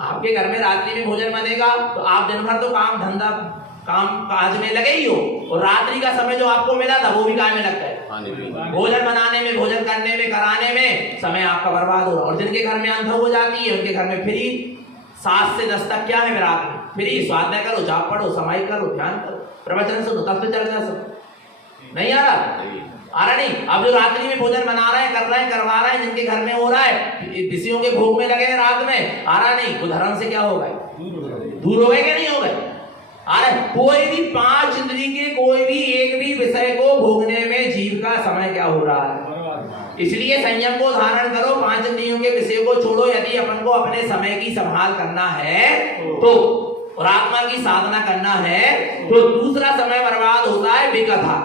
आपके घर में रात्रि में भोजन बनेगा तो आप दिन भर तो काम धंधा काम काज में लगे ही हो, और रात्रि का समय जो आपको मिला था वो भी काम में लगता है। भोजन बनाने में, भोजन करने में, कराने में समय आपका बर्बाद हो रहा। और जिनके घर में अंध हो जाती है, उनके घर में फ्री 7 से 10 तक क्या है? रात में फ्री स्वाध्याय करो, जाप पढ़ो, समाई करो, ध्यान करो, प्रवचन सुनो, तत्व चर्चा सुनो। नहीं आ रहा नहीं। अब जो रात्रि में भोजन बना रहे हैं, कर रहे हैं, करवा रहे हैं, जिनके घर में हो रहा है, विषयों के भोग में लगे हैं रात में, आ रहा नहीं, वो धर्म से क्या हो गए? दूर हो गए कि नहीं हो गए? अरे कोई भी 5 इंद्रिय के कोई भी एक भी विषय को भोगने में जीव का समय क्या हो रहा है? इसलिए संयम को धारण करो, 5 इंद्रियों के विषय को छोड़ो। यदि अपन को अपने समय की संभाल करना है तो, और आत्मा की साधना करना है तो दूसरा समय बर्बाद होता है विकथा।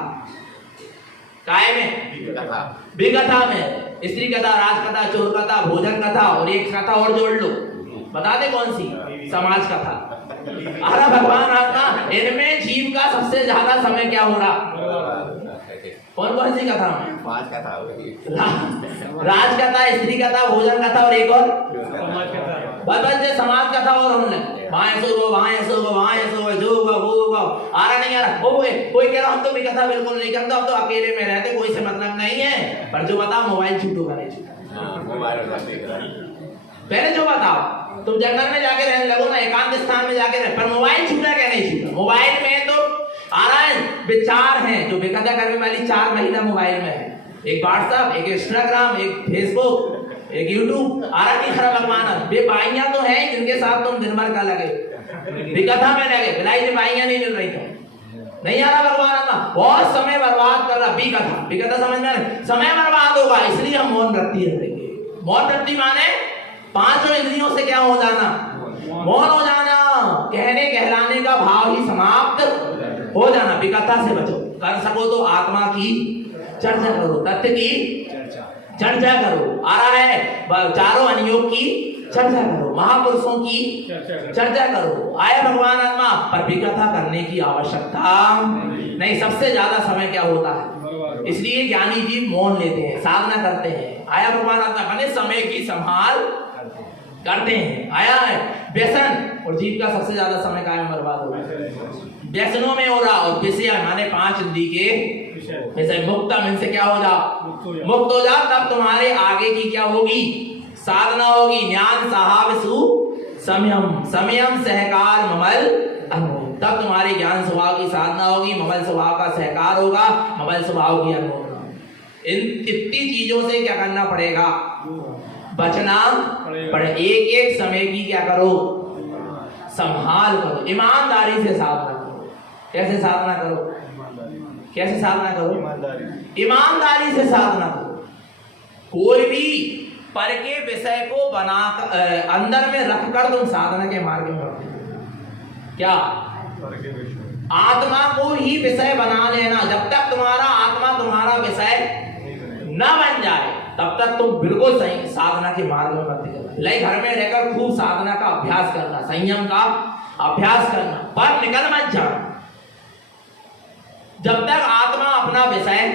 काय में? विकथा में। स्त्री कथा, राज कथा, चोर कथा, भोजन कथा, और एक कथा और जोड़ लो, बता दे कौन सी? समाज कथा। अरे भगवान आत्मा, इनमें जीव का सबसे ज्यादा समय क्या हो रहा? कौन कौन सी कथा में? 5 कथा, राज कथा, स्त्री कथा, भोजन कथा और एक और बस समाज कथा और हमने वहाँ ऐसे हो जो होगा वो होगा आ रहा नहीं आ रहा वो कोई कह रहा हम तो भी कथा बिल्कुल नहीं करता, हम तो अकेले में रहते, कोई से मतलब नहीं है। पर जो बताओ मोबाइल छूटोगा नहीं छूटा, पहले जो बताओ तुम जंगल में जाके रहने लगो ना, एकांत स्थान में जाके रहे, पर मोबाइल छूटा क्या नहीं छूटा। मोबाइल में तो आ रहा है विचार है जो बेकथा करने वाली 4 महिला मोबाइल में है, एक व्हाट्सएप, एक इंस्टाग्राम, एक फेसबुक, एक यूट्यूब। आ रहा नहीं खरा भगवान बे बाइयां तो है जिनके साथ तुम दिन भर का लगे विकथा में लगे, बिलाई से बाइयां नहीं मिल रही तो नहीं आ रहा भगवान, बहुत समय बर्बाद कर रहा विकथा समझ में समय बर्बाद होगा, इसलिए हम मौन वृत्ति रखेंगे। मौन वृत्ति माने 5 इंद्रियों से क्या हो जाना, मौन हो जाना, कहने कहलाने का भाव ही समाप्त हो जाना। विकथा से बचो, कर सको तो आत्मा की चर्चा करो, तथ्य की चर्चा करो। आ रहा है चारों अनियोग की चर्चा करो, महापुरुषों की चर्चा करो। आया भगवान आत्मा, पर विकथा करने की आवश्यकता नहीं। सबसे ज्यादा समय क्या होता है, इसलिए ज्ञानी जी मौन लेते हैं, साधना करते हैं। आया भगवान आत्मा बने समय की संभाल करते हैं। आया है व्यसन और जीव का सबसे ज्यादा समय कायम बर्बाद हो रहा है, व्यसनों में हो रहा। और विषय माने 5 इंद्रिय के विषय, मुक्तम, इनसे क्या हो जाओ, मुक्त हो जाओ, तब तुम्हारे आगे की क्या होगी, साधना होगी। ज्ञान साहब संयम, संयम सहकार ममल, तब तुम्हारे ज्ञान स्वभाव की साधना होगी, ममल स्वभाव का सहकार होगा, ममल स्वभाव की अनुभव। इन इतनी चीजों से क्या करना पड़ेगा, बचना पड़े। एक समय की क्या करो, संभाल करो, ईमानदारी से साधना करो। कैसे साधना करो, कैसे साधना करो, ईमानदारी से साधना करो। कोई भी पर के विषय को बना अंदर में रखकर तुम साधना के मार्ग में बढ़ते। क्या आत्मा को ही विषय बना लेना, जब तक तुम्हारा आत्मा तुम्हारा विषय न बन जाए तब तक तुम बिल्कुल सही साधना के मार्ग में मत निकलना। ले घर में रहकर खूब साधना का अभ्यास करना, संयम का अभ्यास करना, पर निकल मत जाना जब तक आत्मा अपना विषय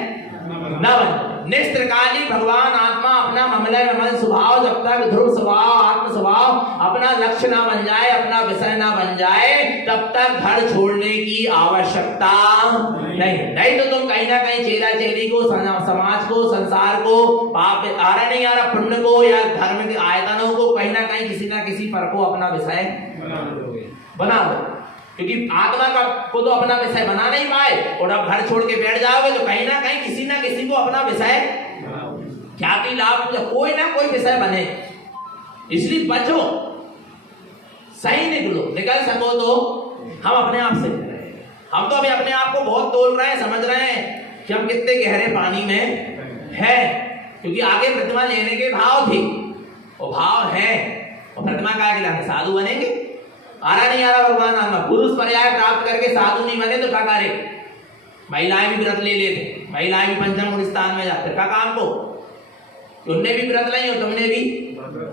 न बन। निस्त्रकाली भगवान आत्मा अपना ममल स्वभाव, जब तक ध्रुव स्वभाव, आत्म स्वभाव अपना लक्ष्य ना बन जाए, अपना विषय ना बन जाए, तब तक घर छोड़ने की आवश्यकता नहीं तो तुम कहीं ना कहीं चेला चेली को, समाज को, संसार को, पाप आ रहा नहीं आ रहा, पुण्य को या धर्म के आयतनों को कहीं ना कहीं किसी ना किसी पर को अपना विषय बना दो। क्योंकि आत्मा का को तो अपना विषय बना नहीं पाए, और अब घर छोड़ के बैठ जाओगे तो कहीं ना कहीं किसी ना किसी को अपना विषय ख्याति लाभ कोई ना कोई विषय बने। इसलिए बचो, सही निकल सको तो हम अपने आप से। हम तो अभी अपने आप को बहुत तोल रहे हैं, समझ रहे हैं कि हम कितने गहरे पानी में है, क्योंकि आगे प्रतिमा लेने के भाव थे, वो भाव है, और प्रतिमा का खिलाने साधु बनेंगे। आ रहा नहीं आ रहा भगवान आत्मा, पुरुष पर्याय प्राप्त करके साधु नहीं बने तो क्या करे। महिलाएं भी व्रत ले लेते, महिलाएं भी पंचम गुण स्थान में जाते, क्या काम को, तुमने भी व्रत नहीं हो, तुमने भी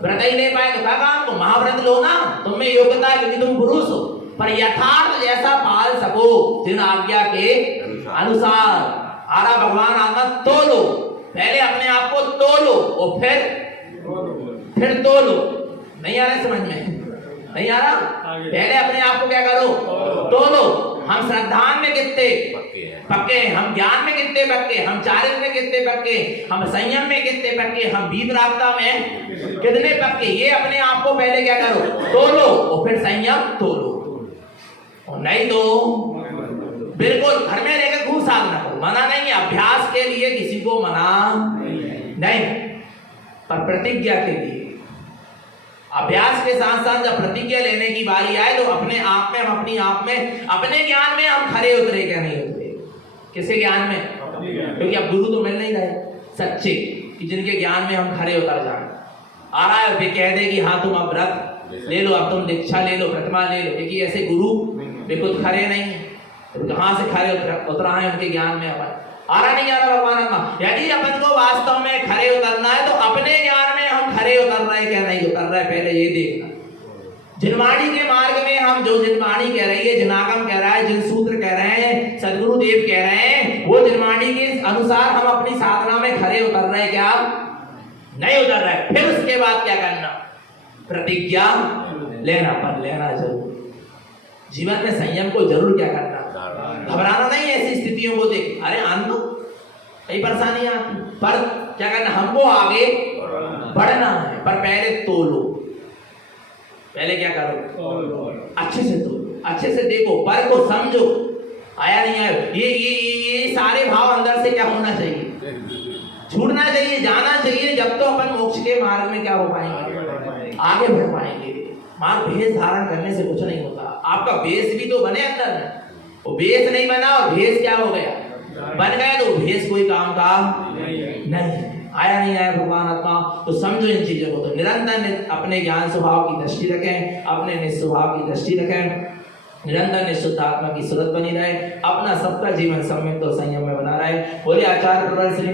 व्रत ही नहीं पाए तो क्या काम को। महाव्रत लो ना, तुम में योग्यता है क्योंकि तुम पुरुष हो, पर यथार्थ जैसा पाल सको जिन आज्ञा के अनुसार। आ रहा भगवान आत्मा, तोलो, पहले अपने आप को तोलो और फिर तोलो। नहीं आ रहा समझ में, नहीं आ रहा, पहले अपने आप को क्या करो, तोलो। हम श्रद्धान में कितने पक्के, हम ज्ञान में कितने पक्के, हम चारित्र में कितने पक्के, हम संयम में कितने पक्के, हम वीतरागता में कितने पक्के, ये अपने आप को पहले क्या करो, तोलो, और फिर संयम तोलो। और नहीं तो बिल्कुल घर में रहकर खूब साधना करो, मना नहीं है, अभ्यास के लिए किसी को मना नहीं, पर प्रतिज्ञा के लिए। अभ्यास के साथ साथ जब प्रतिज्ञा लेने की बारी आए तो अपने आप में, हम अपनी आप में, अपने ज्ञान में हम खरे उतरे क्या नहीं उतरे, किसके ज्ञान में, क्योंकि अब गुरु तो मिल नहीं रहे सच्चे कि जिनके ज्ञान में हम खरे उतर जाए। आ रहा है वे कह दे कि हाँ तुम अब व्रत ले लो, अब तुम दीक्षा ले लो, प्रतिमा ले लो, क्योंकि ऐसे गुरु वे खुद खरे नहीं है, तो कहाँ से खरे उतरा है उनके ज्ञान में। अपन आ रहा नहीं आ रहा भगवान आत्मा, यदि अपन को वास्तव में खरे उतरना है तो अपने ज्ञान में हम खरे उतर रहे हैं क्या नहीं उतर रहे, पहले ये देखना। जिनवाणी के मार्ग में हम जो जिनवाणी कह रही है, जिनागम कह रहा है, जिन सूत्र कह रहे हैं, सदगुरु देव कह रहे हैं, वो जिनवाणी के अनुसार हम अपनी साधना में खरे उतर रहे क्या नहीं उतर रहे। फिर उसके बाद क्या करना, प्रतिज्ञा लेना, पर लेना जरूर। जीवन में संयम को जरूर क्या करना, घबराना नहीं ऐसी स्थितियों को देख, अरे आन दो, कई परेशानी आती, पर क्या करना, हमको आगे बढ़ना है। पर पहले तोलो, पहले क्या करो, अच्छे से तोलो, अच्छे से देखो, पर को समझो, आया नहीं आया, ये सारे भाव अंदर से क्या होना चाहिए, छूटना चाहिए, जाना चाहिए। जब तो अपन मोक्ष के मार्ग में क्या हो पाएंगे, आगे बढ़ पाएंगे। मार्ग भेष धारण करने से कुछ नहीं होता, आपका भेष भी तो बने अंदर में, वो भेष नहीं बना और भेष क्या हो गया, बन गया, तो भेष कोई काम का नहीं। आया नहीं आया भगवान आत्मा, तो समझो इन चीजों को। तो निरंतर अपने ज्ञान स्वभाव की दृष्टि रखें, अपने निस्वभाव की दृष्टि रखें, निरंतर निशुद्ध आत्मा की सूरत बनी रहे, अपना सबका जीवन सम्यक और संयम में बना रहे। बोले आचार्य प्रवर श्री